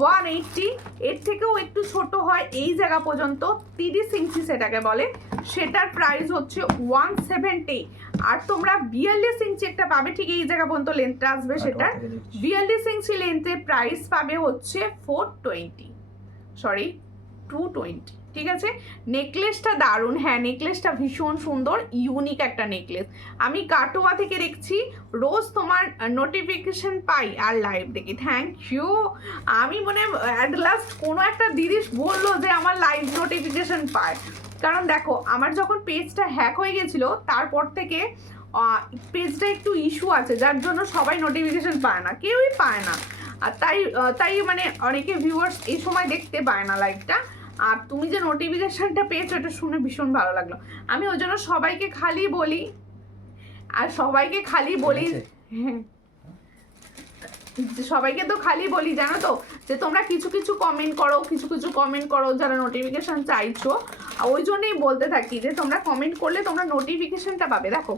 180। এর থেকেও একটু ছোট হয় এই জায়গা পর্যন্ত, 30 ইঞ্চি সেটাকে বলে, সেটার প্রাইস হচ্ছে 170। আর তোমরা 42 ইঞ্চি একটা পাবে, ঠিক এই জায়গা পর্যন্ত লেন্থটা আসবে, সেটার 42 ইঞ্চি লেন্থের প্রাইস পাবে হচ্ছে 220। ঠিক আছে, নেকলেসটা দারুণ, হ্যাঁ নেকলেসটা ভীষণ সুন্দর, ইউনিক একটা নেকলেস। আমি কাটোয়া থেকে দেখছি, রোজ তোমার নোটিফিকেশন পাই আর লাইভ দেখি, থ্যাংক ইউ। আমি মনে অ্যাট লাস্ট কোনো একটা দিদি বললো যে আমার লাইভ নোটিফিকেশন পায়, কারণ দেখো আমার যখন পেজটা হ্যাক হয়ে গেছিলো তারপর থেকে পেজটা একটু ইস্যু আছে, যার জন্য সবাই নোটিফিকেশন পায় না, কেউই পায় না। আর তাই মানে অনেকে ভিউয়ার্স এই সময় দেখতে পায় না লাইভটা। আর তুমি যে নোটিফিকেশনটা পেয়েছো এটা শুনে ভীষণ ভালো লাগলো। আমি ওই জন্য সবাইকে খালি বলি, আর সবাইকে খালি বলি, হ্যাঁ সবাইকে তো খালি বলি জানো তো, যে তোমরা কিছু কিছু কমেন্ট করো যারা নোটিফিকেশন চাইছো, ওই জন্যই বলতে থাকি যে তোমরা কমেন্ট করলে তোমরা নোটিফিকেশনটা পাবে। দেখো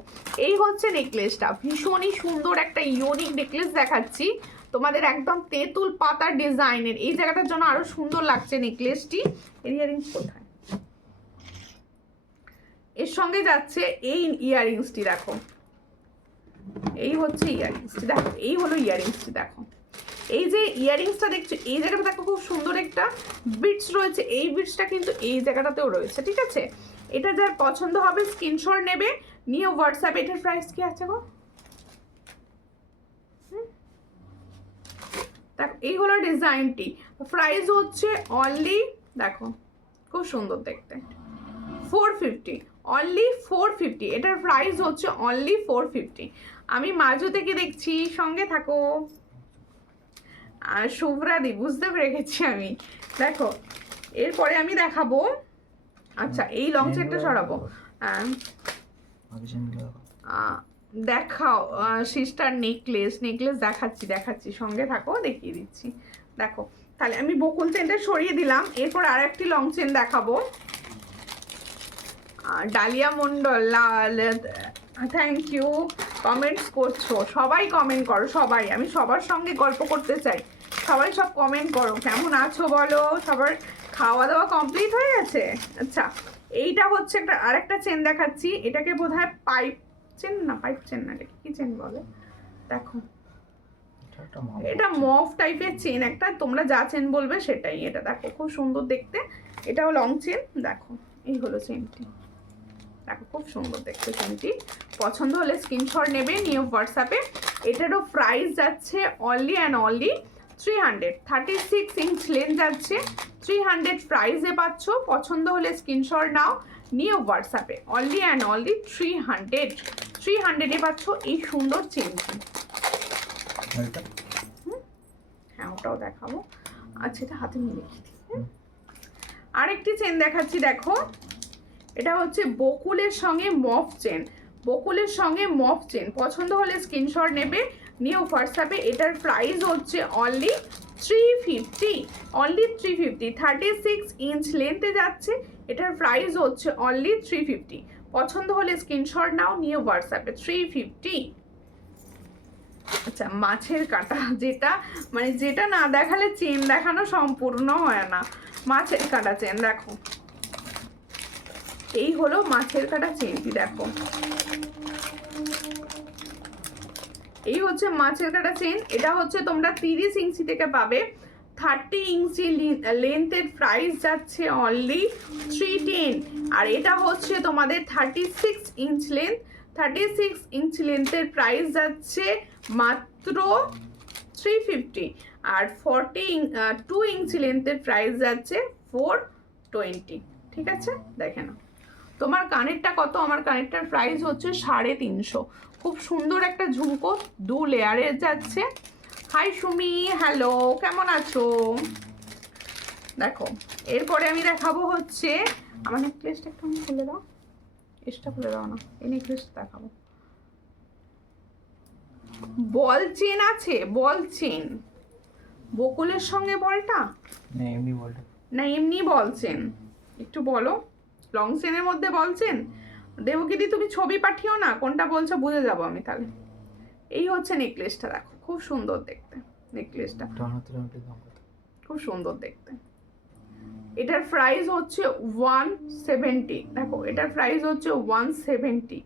এই হচ্ছে নেকলেসটা, ভীষণই সুন্দর একটা ইউনিক নেকলেস দেখাচ্ছি তোমাদের, একদম তেঁতুল পাতার ডিজাইনের, এই জায়গাটার জন্য আরো সুন্দর লাগছে নেকলেসটি। ইয়ারিংস কোথায়? এর সঙ্গে যাচ্ছে এই ইয়ারিংসটি, দেখো এই হচ্ছে ইয়ারিংসটি, দেখো এই হলো ইয়ারিংসটি। দেখো এই যে ইয়ারিংসটা দেখছো এই জায়গাটা দেখো খুব সুন্দর একটা বিটস রয়েছে, এই বিটসটা কিন্তু এই জায়গাটাতেও রয়েছে। ঠিক আছে, এটা যার পছন্দ হবে স্ক্রিনশট নেবে, নিয়ে হোয়াটসঅ্যাপ। এটার প্রাইস কি আছে গো? দেখো এই হলো ডিজাইনটি, প্রাইস হচ্ছে অনলি, দেখো খুব সুন্দর দেখতে, 450, অনলি 450। এটার প্রাইস হচ্ছে অনলি 450। আমি মাজু থেকে দেখছি, সঙ্গে থাকো। আর শুভ্রাদি বুঝতে পেরে গেছি আমি। দেখো এরপরে আমি দেখাবো, আচ্ছা এই লং চেনটা সরাবো, দেখাও সিস্টার নেকলেস দেখাচ্ছি, সঙ্গে থাকো দেখিয়ে দিচ্ছি। দেখো তাহলে আমি বকুল চেনটা সরিয়ে দিলাম, এরপর আর একটি লং চেন দেখাবো। Dalia Mondal, thank you, comments করছো, সবাই কমেন্ট করো, সবাই, আমি সবার সঙ্গে গল্প করতে চাই, সবাই সব কমেন্ট করো, কেমন আছো বলো, সবার খাওয়া দাওয়া কমপ্লিট হয়ে গেছে। আচ্ছা এইটা হচ্ছে একটা আরেকটা চেন দেখাচ্ছি, এটাকে বোধহয় পাইপ চেন না, এটা কি চেন বলে, দেখো এটা মফ টাইপের চেন একটা, তোমরা যা চেন বলবে সেটাই। এটা দেখো খুব সুন্দর দেখতে, এটাও লং চেন। দেখো এই হলো চেনটি, দেখো খুব সুন্দর দেখতে চেনটি, পছন্দ হলে স্ক্রিনশট নেবে, নিয়ে হোয়াটসঅ্যাপে। এটারও প্রাইস যাচ্ছে only and only 300, 36 inch length যাচ্ছে, 300 প্রাইসে পাচ্ছ। পছন্দ হলে স্ক্রিনশট নাও, নিয়ে হোয়াটসঅ্যাপে, অনলি অ্যান্ড অনলি 300 পাচ্ছ এই সুন্দর চেনটি। হ্যাঁ ওটাও দেখাবো, আচ্ছা এটা হাতে নিয়ে রেখে দিই। আরেকটি চেন দেখাচ্ছি, দেখো এটা হচ্ছে বকুলের সঙ্গে মফ চেন, পছন্দ হলে স্ক্রিনশট নেবে, নিয়ে হোয়াটসঅ্যাপে। এটার প্রাইস হচ্ছে অনলি 350, 36 ইঞ্চ লেন্থে যাচ্ছে, এটার প্রাইস হচ্ছে অনলি 350। পছন্দ হলে স্ক্রিনশট নাও, নিয়ে হোয়াটসঅ্যাপে, 350। আচ্ছা মাছের কাঁটা, যেটা না দেখালে চেন দেখানো সম্পূর্ণ হয় না, মাছের কাঁটা চেন। দেখো এই হলো মাছের কাঁটা চেনটি, দেখো এই হচ্ছে মাছের কাটা চেন, এটা হচ্ছে তোমরা 30 ইঞ্চি থেকে পাবে। 30 ইঞ্চি লেন্থের প্রাইস যাচ্ছে অনলি 310। আর এটা হচ্ছে তোমাদের 36 ইঞ্চ লেন্থ, 36 ইঞ্চ লেন্থের প্রাইস যাচ্ছে মাত্র 350। আর 2 ইঞ্চি লেন্থের প্রাইস যাচ্ছে 420। ঠিক আছে, দেখে নাও। তোমার কানেরটা কত? আমার কানেরটার প্রাইস হচ্ছে 350। খুব সুন্দর একটা ঝুমকো, 2 লেয়ারের যাচ্ছে। হাই সুমি, হ্যালো, কেমন আছো? দেখো, এরপরে আমি দেখাবো হচ্ছে, আমার নেকলেসটা একটু আমি খুলে দাও, এসটা খুলে দাও না, এই নেকলেসটা দেখাবো। বল চেন আছে, বল চেন, বকুলের সঙ্গে বলটা না এমনি বলটা, না এমনি বল চেন, একটু বলো। লং চেনের মধ্যে বল চেন দেবকিদি, তুমি ছবি পাঠিও না, কোনটা বলছো বুঝে যাবো আমি তাহলে। এই হচ্ছে নেকলেসটা, দেখো খুব সুন্দর দেখতে নেকলেসটা, খুব সুন্দর দেখতে। এটার প্রাইস হচ্ছে 170। দেখো এটার প্রাইস হচ্ছে 170,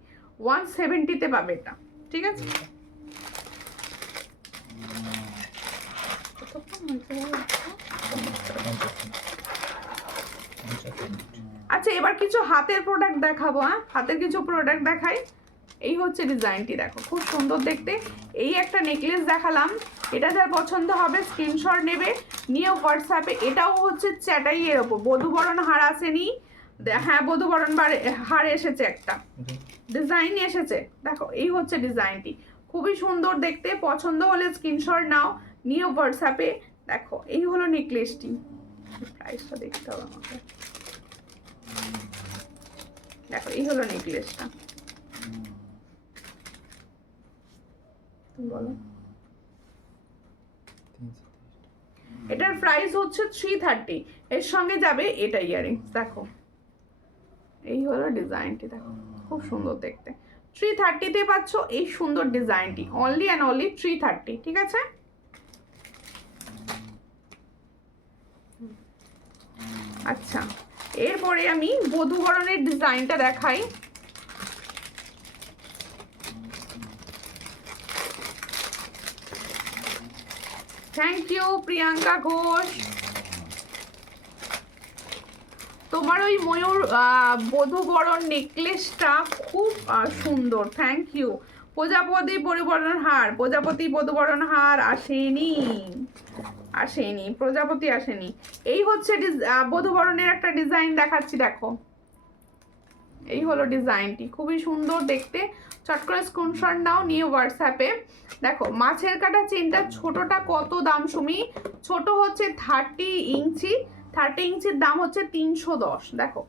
170-তে পাবে এটা। ঠিক আছে, আচ্ছা এবার কিছু হাতের প্রোডাক্ট দেখাবো। হাতের কিছু প্রোডাক্ট দেখাই। এই হচ্ছে ডিজাইনটি, দেখো খুব সুন্দর দেখতে। এই একটা নেকলেস দেখালাম, এটা যার পছন্দ হবে স্ক্রিনশট নেবে, নিয়ে হোয়াটসঅ্যাপে। এটাও হচ্ছে চ্যাটাইয়ের ওপর, বধূবরণ হার আসেনি, হ্যাঁ বধূবরণ হার এসেছে, একটা ডিজাইন এসেছে। দেখো এই হচ্ছে ডিজাইনটি, খুবই সুন্দর দেখতে। পছন্দ হলে স্ক্রিনশট নাও, নিয়ে হোয়াটসঅ্যাপে। দেখো এই হলো নেকলেসটি, প্রাইসটা দেখতে হবে আমাকে। দেখো এই হলো নেকলেসটা, বলো। এটার প্রাইস হচ্ছে 330। এর সঙ্গে যাবে এটা ইয়ারিংস। দেখো এই হলো ডিজাইনটি, দেখো খুব সুন্দর দেখতে। 330-তে পাচ্ছ এই সুন্দর ডিজাইনটি, অনলি অ্যান্ড অনলি 330। ঠিক আছে, আচ্ছা এরপরে আমি বধূবরণের ডিজাইনটা দেখাই। Thank you Priyanka Ghosh. তোমার ওই ময়ূর বধূবরণ নেকলেসটা খুব সুন্দর, থ্যাংক ইউ। প্রজাপতি পরিবরণ হার, প্রজাপতি বধূবরণ হার আসেনি, আসেনি, প্রজাপতি আসেনি। এই হচ্ছে বধূবরণের একটা ডিজাইন দেখাচ্ছি, দেখো এই হলো ডিজাইনটি, খুবই সুন্দর দেখতে। চট করে স্ক্রিনশট নাও, নিয়ে হোয়াটসঅ্যাপে। দেখো মাছের কাটা চেনটা ছোটটা কত দাম সুমি? ছোট হচ্ছে 30 ইঞ্চি, 30 ইঞ্চির দাম হচ্ছে 310। দেখো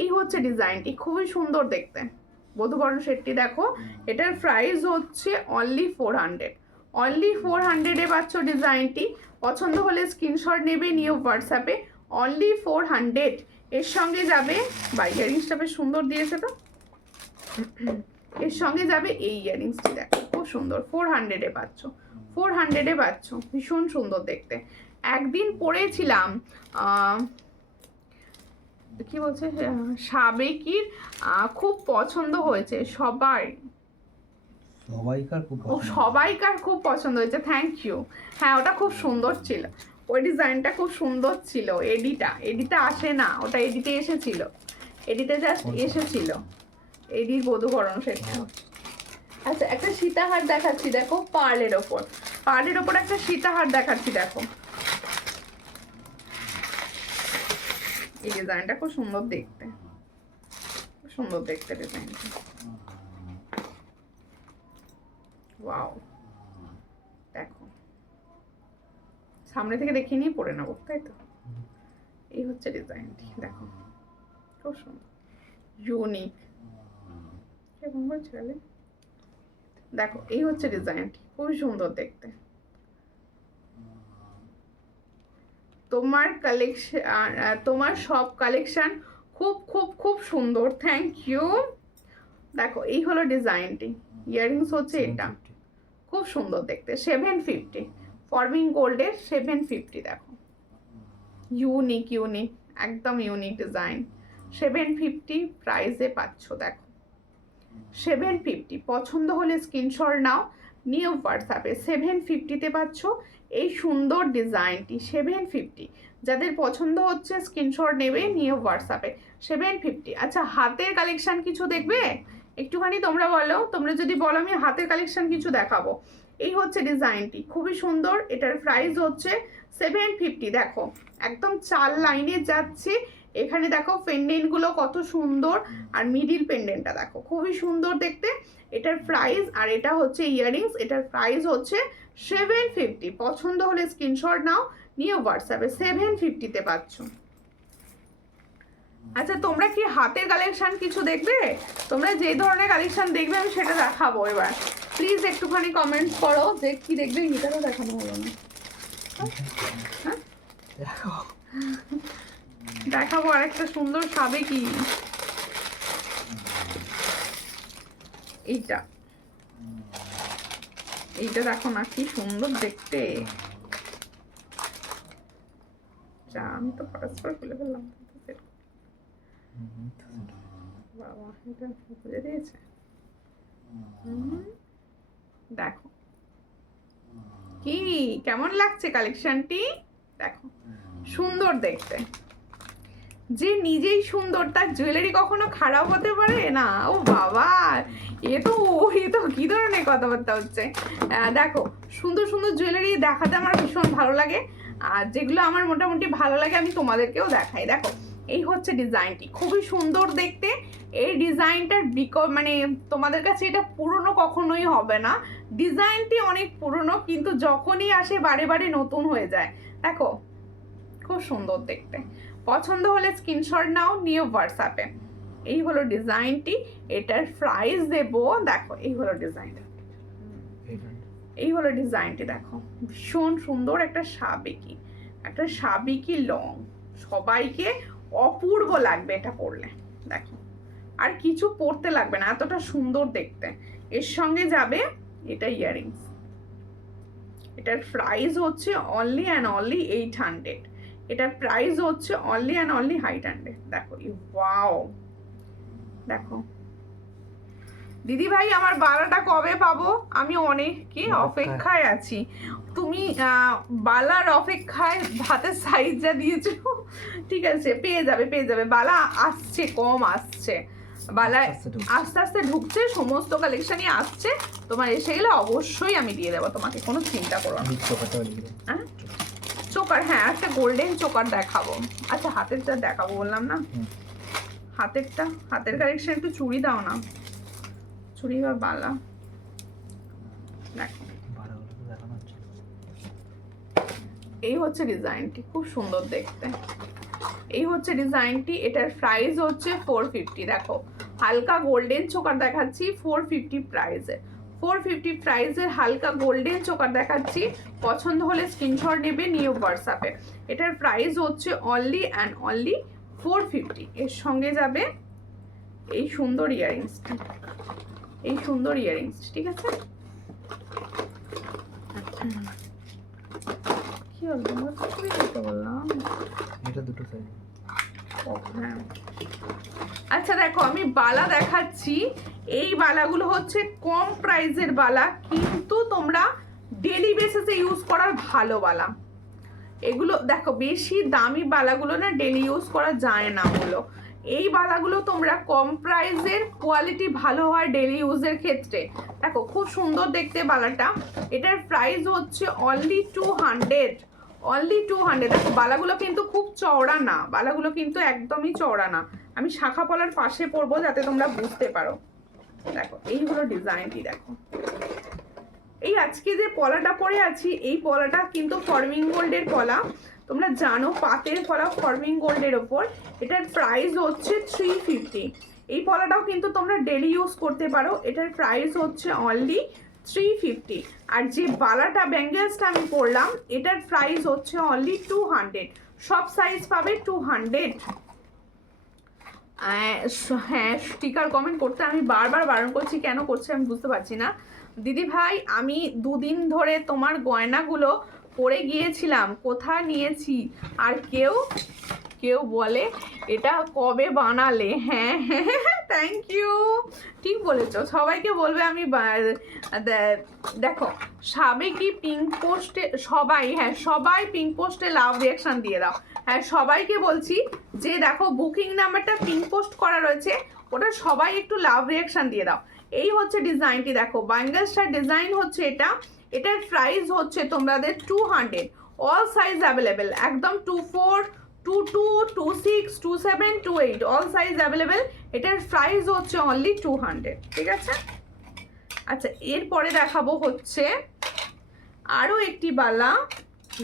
এই হচ্ছে ডিজাইনটি, খুবই সুন্দর দেখতে। বধূবরণ সেটটি দেখো, এটার প্রাইস হচ্ছে অনলি 400, অনলি 400-এ পাচ্ছ ডিজাইনটি। পছন্দ হলে স্ক্রিনশট নেবে, নিয়ে হোয়াটসঅ্যাপে, অনলি 400। এর সঙ্গে যাবে, বা ইয়ারিংসটা বেশ সুন্দর দিয়েছে তো, এর সঙ্গে যাবে এই ইয়ারিংসটি, দেখো খুব সুন্দর। 400-এ পাচ্ছ, 400-এ পাচ্ছ, ভীষণ সুন্দর দেখতে। একদিন পরেছিলাম, কি বলছে সাবেকির, খুব পছন্দ হয়েছে সবাইকার খুব পছন্দ হয়েছে, থ্যাংক ইউ। হ্যাঁ ওটা খুব সুন্দর ছিল, ওই ডিজাইনটা খুব সুন্দর ছিল। এডিটা আসে না, ওটা এডিটে এসেছিল, এডিটে জাস্ট এসেছিল, এডি বধূবরণ সেটা। আচ্ছা একটা সীতাহার দেখাচ্ছি, দেখো পার্লের ওপর, পার্লের ওপর একটা সীতাহার দেখাচ্ছি। দেখো এই ডিজাইনটা খুব সুন্দর দেখতে, খুব সুন্দর দেখতে ডিজাইনটা। ওয়াও, দেখো সামনে থেকে দেখিয়ে নিয়ে পরে নেবো, তাই তো। এই হচ্ছে ডিজাইনটি, দেখো খুব সুন্দর, ইউনিক। কেমন বলছে? দেখো এই হচ্ছে ডিজাইনটি, খুবই সুন্দর দেখতে। তোমার কালেকশন, তোমার সব কালেকশন খুব খুব খুব সুন্দর, থ্যাংক ইউ। দেখো এই হলো ডিজাইনটি, ইয়ারিংস হচ্ছে এটা, খুব সুন্দর দেখতে। 750, ফরবিং গোল্ডের 750। দেখো ইউনিক, একদম ইউনিক ডিজাইন। 750 প্রাইসে পাচ্ছ, দেখো 750। পছন্দ হলে স্ক্রিনশট নাও, নিউ হোয়াটসঅ্যাপে 750-তে পাচ্ছ এই সুন্দর ডিজাইনটি। 750, যাদের পছন্দ হচ্ছে স্ক্রিনশট নেবে নিউ হোয়াটসঅ্যাপে 750। আচ্ছা, হাতের কালেকশন কিছু দেখবে একটুখানি? তোমরা বলো, তোমরা যদি বলো আমি হাতের কালেকশন কিছু দেখাবো। এই হচ্ছে ডিজাইনটি, খুবই সুন্দর। এটার প্রাইস হচ্ছে 750। দেখো একদম 4 লাইনে যাচ্ছে। এখানে দেখো পেন্ডেন্টগুলো কত সুন্দর, আর মিডিল পেন্ডেন্টটা দেখো খুবই সুন্দর দেখতে। এটার প্রাইস, আর এটা হচ্ছে ইয়াররিংস, এটার প্রাইস হচ্ছে 750। পছন্দ হলে স্ক্রিনশট নাও, নিয়ে হোয়াটসঅ্যাপে 750-তে পাচ্ছ। আচ্ছা, তোমরা কি হাতের কালেকশন কিছু দেখবে? তোমরা যে ধরনের কালেকশন দেখবে আমি সেটা দেখাবো এবার। প্লিজ একটুখানি কমেন্টস করো যে কি দেখবে। গিটারও দেখানো হলো না, হ্যাঁ দেখাবো। আর একটা সুন্দর সাবেকি, এইটা এইটা দেখো না কি সুন্দর দেখতে। আমি তো পরস্পর খুলে ফেললাম। বাবা, এটা খুলে দিয়েছে। দেখো কি কেমন লাগছে কালেকশনটি, দেখো সুন্দর দেখতে। যে নিজেই সুন্দর তার জুয়েলারি কখনো খারাপ হতে পারে না? ও বাবা, এ তো কি ধরনের কথাবার্তা হচ্ছে। দেখো সুন্দর সুন্দর জুয়েলারি দেখাতে আমার ভীষণ ভালো লাগে, আর যেগুলো আমার মোটামুটি ভালো লাগে আমি তোমাদেরকেও দেখাই। দেখো এই হচ্ছে ডিজাইনটি, খুবই সুন্দর দেখতে। এই ডিজাইনটার মানে তোমাদের কাছে এটা পুরনো কখনোই হবে না। ডিজাইনটি অনেক পুরনো, কিন্তু যখনই আসে বারে বারে নতুন হয়ে যায়। দেখো খুব সুন্দর দেখতে। পছন্দ হলে স্ক্রিনশট নাও, নিউ হোয়াটসঅ্যাপে। এই হলো ডিজাইনটি, এটার প্রাইস দেবো। দেখো এই হলো ডিজাইনটা, এই হলো ডিজাইনটি। দেখো ভীষণ সুন্দর একটা সাবেকি লং, সবাইকে অপূর্ব লাগবে এটা পরলে। দেখো আর কিছু পরতে লাগবে না, এতটা সুন্দর দেখতে। এর সঙ্গে যাবে এটা ইয়াররিংস। এটার প্রাইস হচ্ছে অনলি অ্যান্ড অনলি 800। এটার প্রাইস হচ্ছে অনলি অ্যান্ড অনলি 800। দেখো ওয়াও, দেখো দিদি ভাই আমার বালাটা কবে পাবো? আমি অনেককে অপেক্ষায় আছি। তুমি বালার অপেক্ষায় হাতের সাইজ যা দিয়েছো, ঠিক আছে পেয়ে যাবে। বালা আসছে, কম আসছে, বালা আস্তে আস্তে ঢুকছে, সমস্ত কালেকশনই আসছে। তোমার এসে গেলে অবশ্যই আমি দিয়ে দেবো তোমাকে, কোনো চিন্তা করো না। হ্যাঁ চোকার, হ্যাঁ একটা গোল্ডেন চোকার দেখাবো। আচ্ছা হাতেরটা দেখাবো বললাম না, হাতের কালেকশন একটু চুড়ি দাও না, চুড়ি বা বালা। দেখো এই হচ্ছে ডিজাইনটি, খুব সুন্দর দেখতে। এই হচ্ছে ডিজাইনটি, এটার প্রাইস হচ্ছে 450। দেখো হালকা গোল্ডেন চোকার দেখাচ্ছি 450 প্রাইসে। 450 প্রাইসের হালকা গোল্ডেন চোকার দেখাচ্ছি। পছন্দ হলে স্ক্রিনশট নেবে, নিউ হোয়াটসঅ্যাপে। এটার প্রাইস হচ্ছে অনলি অ্যান্ড অনলি 450। এর সঙ্গে যাবে এই সুন্দর ইয়াররিংসটা, ঠিক আছে? কি বললাম, এটা দুটো সাইজ। হ্যাঁ আচ্ছা দেখো আমি বালা দেখাচ্ছি। এই বালাগুলো হচ্ছে কম প্রাইসের বালা, কিন্তু তোমরা ডেলি বেসিসে ইউজ করার ভালো বালা। এগুলো দেখো বেশি দামি বালাগুলো না ডেলি ইউজ করা যায় না ওগুলো। এই বালাগুলো তোমরা কম প্রাইসের, কোয়ালিটি ভালো হয় ডেলি ইউজের ক্ষেত্রে। দেখো খুব সুন্দর দেখতে বালাটা। এটার প্রাইস হচ্ছে অনলি 200। দেখো বালাগুলো কিন্তু খুব চওড়া না, বালাগুলো কিন্তু একদমই চওড়া না। আমি শাখা পলার পাশে পরবো যাতে তোমরা বুঝতে পারো। দেখো এই হলো ডিজাইনটি। দেখো এই আজকে যে পলাটা পরে আছি, এই পলাটা কিন্তু ফর্মিং গোল্ডের পলা। তোমরা জানো পাতের পলা ফর্মিং গোল্ডের ওপর। এটার প্রাইস হচ্ছে 350। এই পলাটাও কিন্তু তোমরা ডেলি ইউজ করতে পারো। এটার প্রাইস হচ্ছে অনলি 350। আর যে বালাটা ব্যাঙ্গেলসটা আমি পরলাম, এটার প্রাইস হচ্ছে অনলি 200। সব সাইজ পাবে 200। হ্যাঁ স্টিকার কমেন্ট করতে আমি বারবার বারণ করছি, কেন করছি আমি বুঝতে পারছি না। দিদি ভাই আমি 2 দিন ধরে তোমার গয়নাগুলো পরে গিয়েছিলাম, কোথায় নিয়েছি আর কেউ কেউ বলে এটা কবে বানালে। হ্যাঁ হ্যাঁ, থ্যাংক ইউ, ঠিক বলেছো, সবাইকে বলবে আমি দেখো সাবেকি পিঙ্ক পোস্টে সবাই, হ্যাঁ সবাই পিঙ্ক পোস্টে লাভ রিয়াকশন দিয়ে দাও। হ্যাঁ সবাইকে বলছি যে দেখো বুকিং নাম্বারটা পিঙ্ক পোস্ট করা রয়েছে, ওটা সবাই একটু লাভ রিয়াকশন দিয়ে দাও। এই হচ্ছে ডিজাইনটি, দেখো ব্যাঙ্গেল স্টার ডিজাইন হচ্ছে এটা। এটার প্রাইস হচ্ছে তোমাদের 200, অল সাইজ অ্যাভেলেবেল, একদম 24, 22, 26, 27, 28 অল সাইজ অ্যাভেলেবেল। এটার প্রাইস হচ্ছে অনলি 200, ঠিক আছে। আচ্ছা এরপরে দেখাবো হচ্ছে আরও একটি বালা।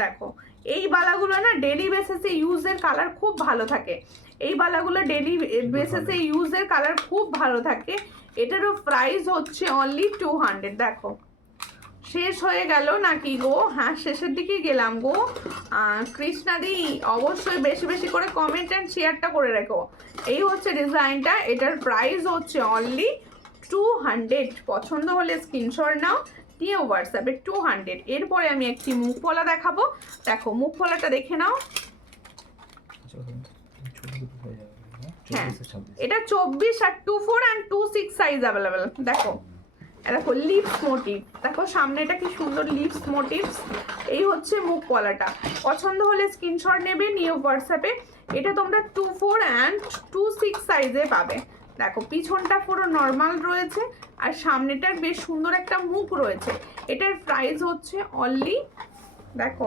দেখো এই বালাগুলো না ডেলি বেসিসে ইউজের কালার খুব ভালো থাকে, এই বালাগুলো ডেলি বেসিসে ইউজের কালার খুব ভালো থাকে। এটারও প্রাইস হচ্ছে অনলি 200। দেখো শেষ হয়ে গেল নাকি গো? হ্যাঁ শেষের দিকেই গেলাম গো। কৃষ্ণাদি অবশ্যই বেশি বেশি করে কমেন্ট অ্যান্ড শেয়ারটা করে রেখো। এই হচ্ছে ডিজাইনটা, এটার প্রাইস হচ্ছে অনলি 200। পছন্দ হলে স্ক্রিনশট নাও, দিয়ে হোয়াটসঅ্যাপে 200। এরপরে আমি একটি মুখ পলা দেখাবো। দেখো মুখ পলাটা দেখে নাও। হ্যাঁ এটা 24 আর 24 অ্যান্ড 26 সাইজ অ্যাভেলেবেল। দেখো দেখো লিপস মোটিভ, দেখো সামনেটা কি সুন্দর লিপস মোটিভস। এই হচ্ছে মুখ পলাটা, পছন্দ হলে স্ক্রিনশট নেবে, নিয়ে হোয়াটসঅ্যাপে। এটা তোমরা 24 অ্যান্ড 26 সাইজে পাবে। দেখো পিছনটা পুরো নর্মাল রয়েছে আর সামনেটার বেশ সুন্দর একটা মুখ রয়েছে। এটার প্রাইস হচ্ছে অনলি দেখো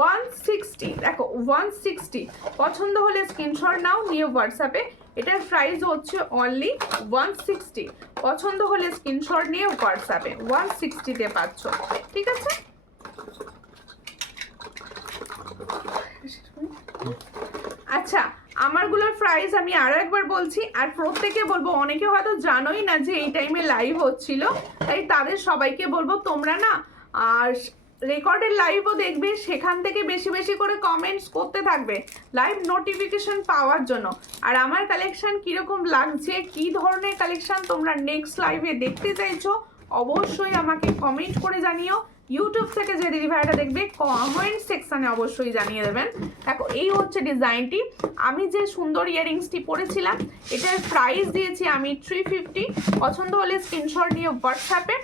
160। দেখো 160, পছন্দ হলে স্ক্রিনশট নাও, নিয়ে হোয়াটসঅ্যাপে। এটার প্রাইস হচ্ছে অনলি 160, পছন্দ হলে স্ক্রিনশট নিয়ে হোয়াটসঅ্যাপে 160-তে পাচ্ছ, ঠিক আছে। আচ্ছা আমারগুলোর প্রাইস আমি আরো একবার বলছি, আর প্রত্যেকে বলবো, অনেকে হয়তো জানোই না যে এই টাইমে লাইভ হচ্ছিল, তাই তাদের সবাইকে বলবো তোমরা না আর রেকর্ডের লাইভও দেখবে, সেখান থেকে বেশি বেশি করে কমেন্টস করতে থাকবে লাইভ নোটিফিকেশন পাওয়ার জন্য। আর আমার কালেকশন কীরকম লাগছে, কী ধরনের কালেকশন তোমরা নেক্সট লাইভে দেখতে চাইছো, অবশ্যই আমাকে কমেন্ট করে জানিও। ইউটিউব থেকে যে দিদি ভাইটা দেখবে কমেন্ট সেকশানে অবশ্যই জানিয়ে দেবেন। দেখো এই হচ্ছে ডিজাইনটি। আমি যে সুন্দর ইয়াররিংসটি পরেছিলাম এটার প্রাইস দিয়েছি আমি 350, পছন্দ হলে স্ক্রিনশট নিয়ে হোয়াটসঅ্যাপে।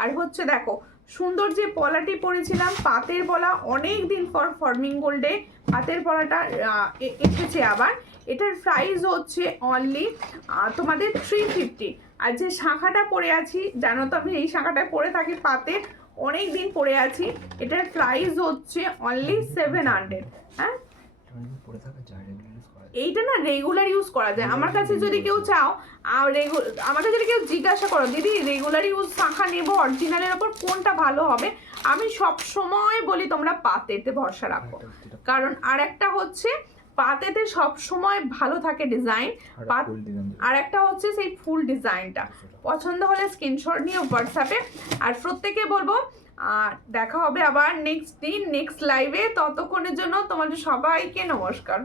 আর হচ্ছে দেখো সুন্দর যে পলাটি পরেছিলাম পাতের পলা, অনেক দিন পর ফর্মিং গোল্ডে পাতের পলাটা এসেছে আবার। এটার প্রাইস হচ্ছে অনলি তোমাদের 350। আর যে শাঁখাটা পরে আছি, জানো তো আমি এই শাঁখাটা পরে থাকি পাতে, অনেক দিন পরে আছি। এটার প্রাইস হচ্ছে অনলি 700। হ্যাঁ এইটা না রেগুলার ইউজ করা যায়। আমার কাছে যদি কেউ চাও, আমাকে যদি কেউ জিজ্ঞাসা করো দিদি রেগুলার ইউজ শাঁখা নেবো অরিজিনালের ওপর কোনটা ভালো হবে, আমি সব সময় বলি তোমরা পাতেতে ভরসা রাখো। কারণ আর একটা হচ্ছে পাতেতে সব সময় ভালো থাকে ডিজাইন, আর একটা হচ্ছে সেই ফুল ডিজাইনটা। পছন্দ হলে স্ক্রিনশট নিয়ে হোয়াটসঅ্যাপে। আর প্রত্যেকে বলবো দেখা হবে আবার নেক্সট দিন নেক্সট লাইভে। ততক্ষণের জন্য তোমাদের সবাইকে নমস্কার।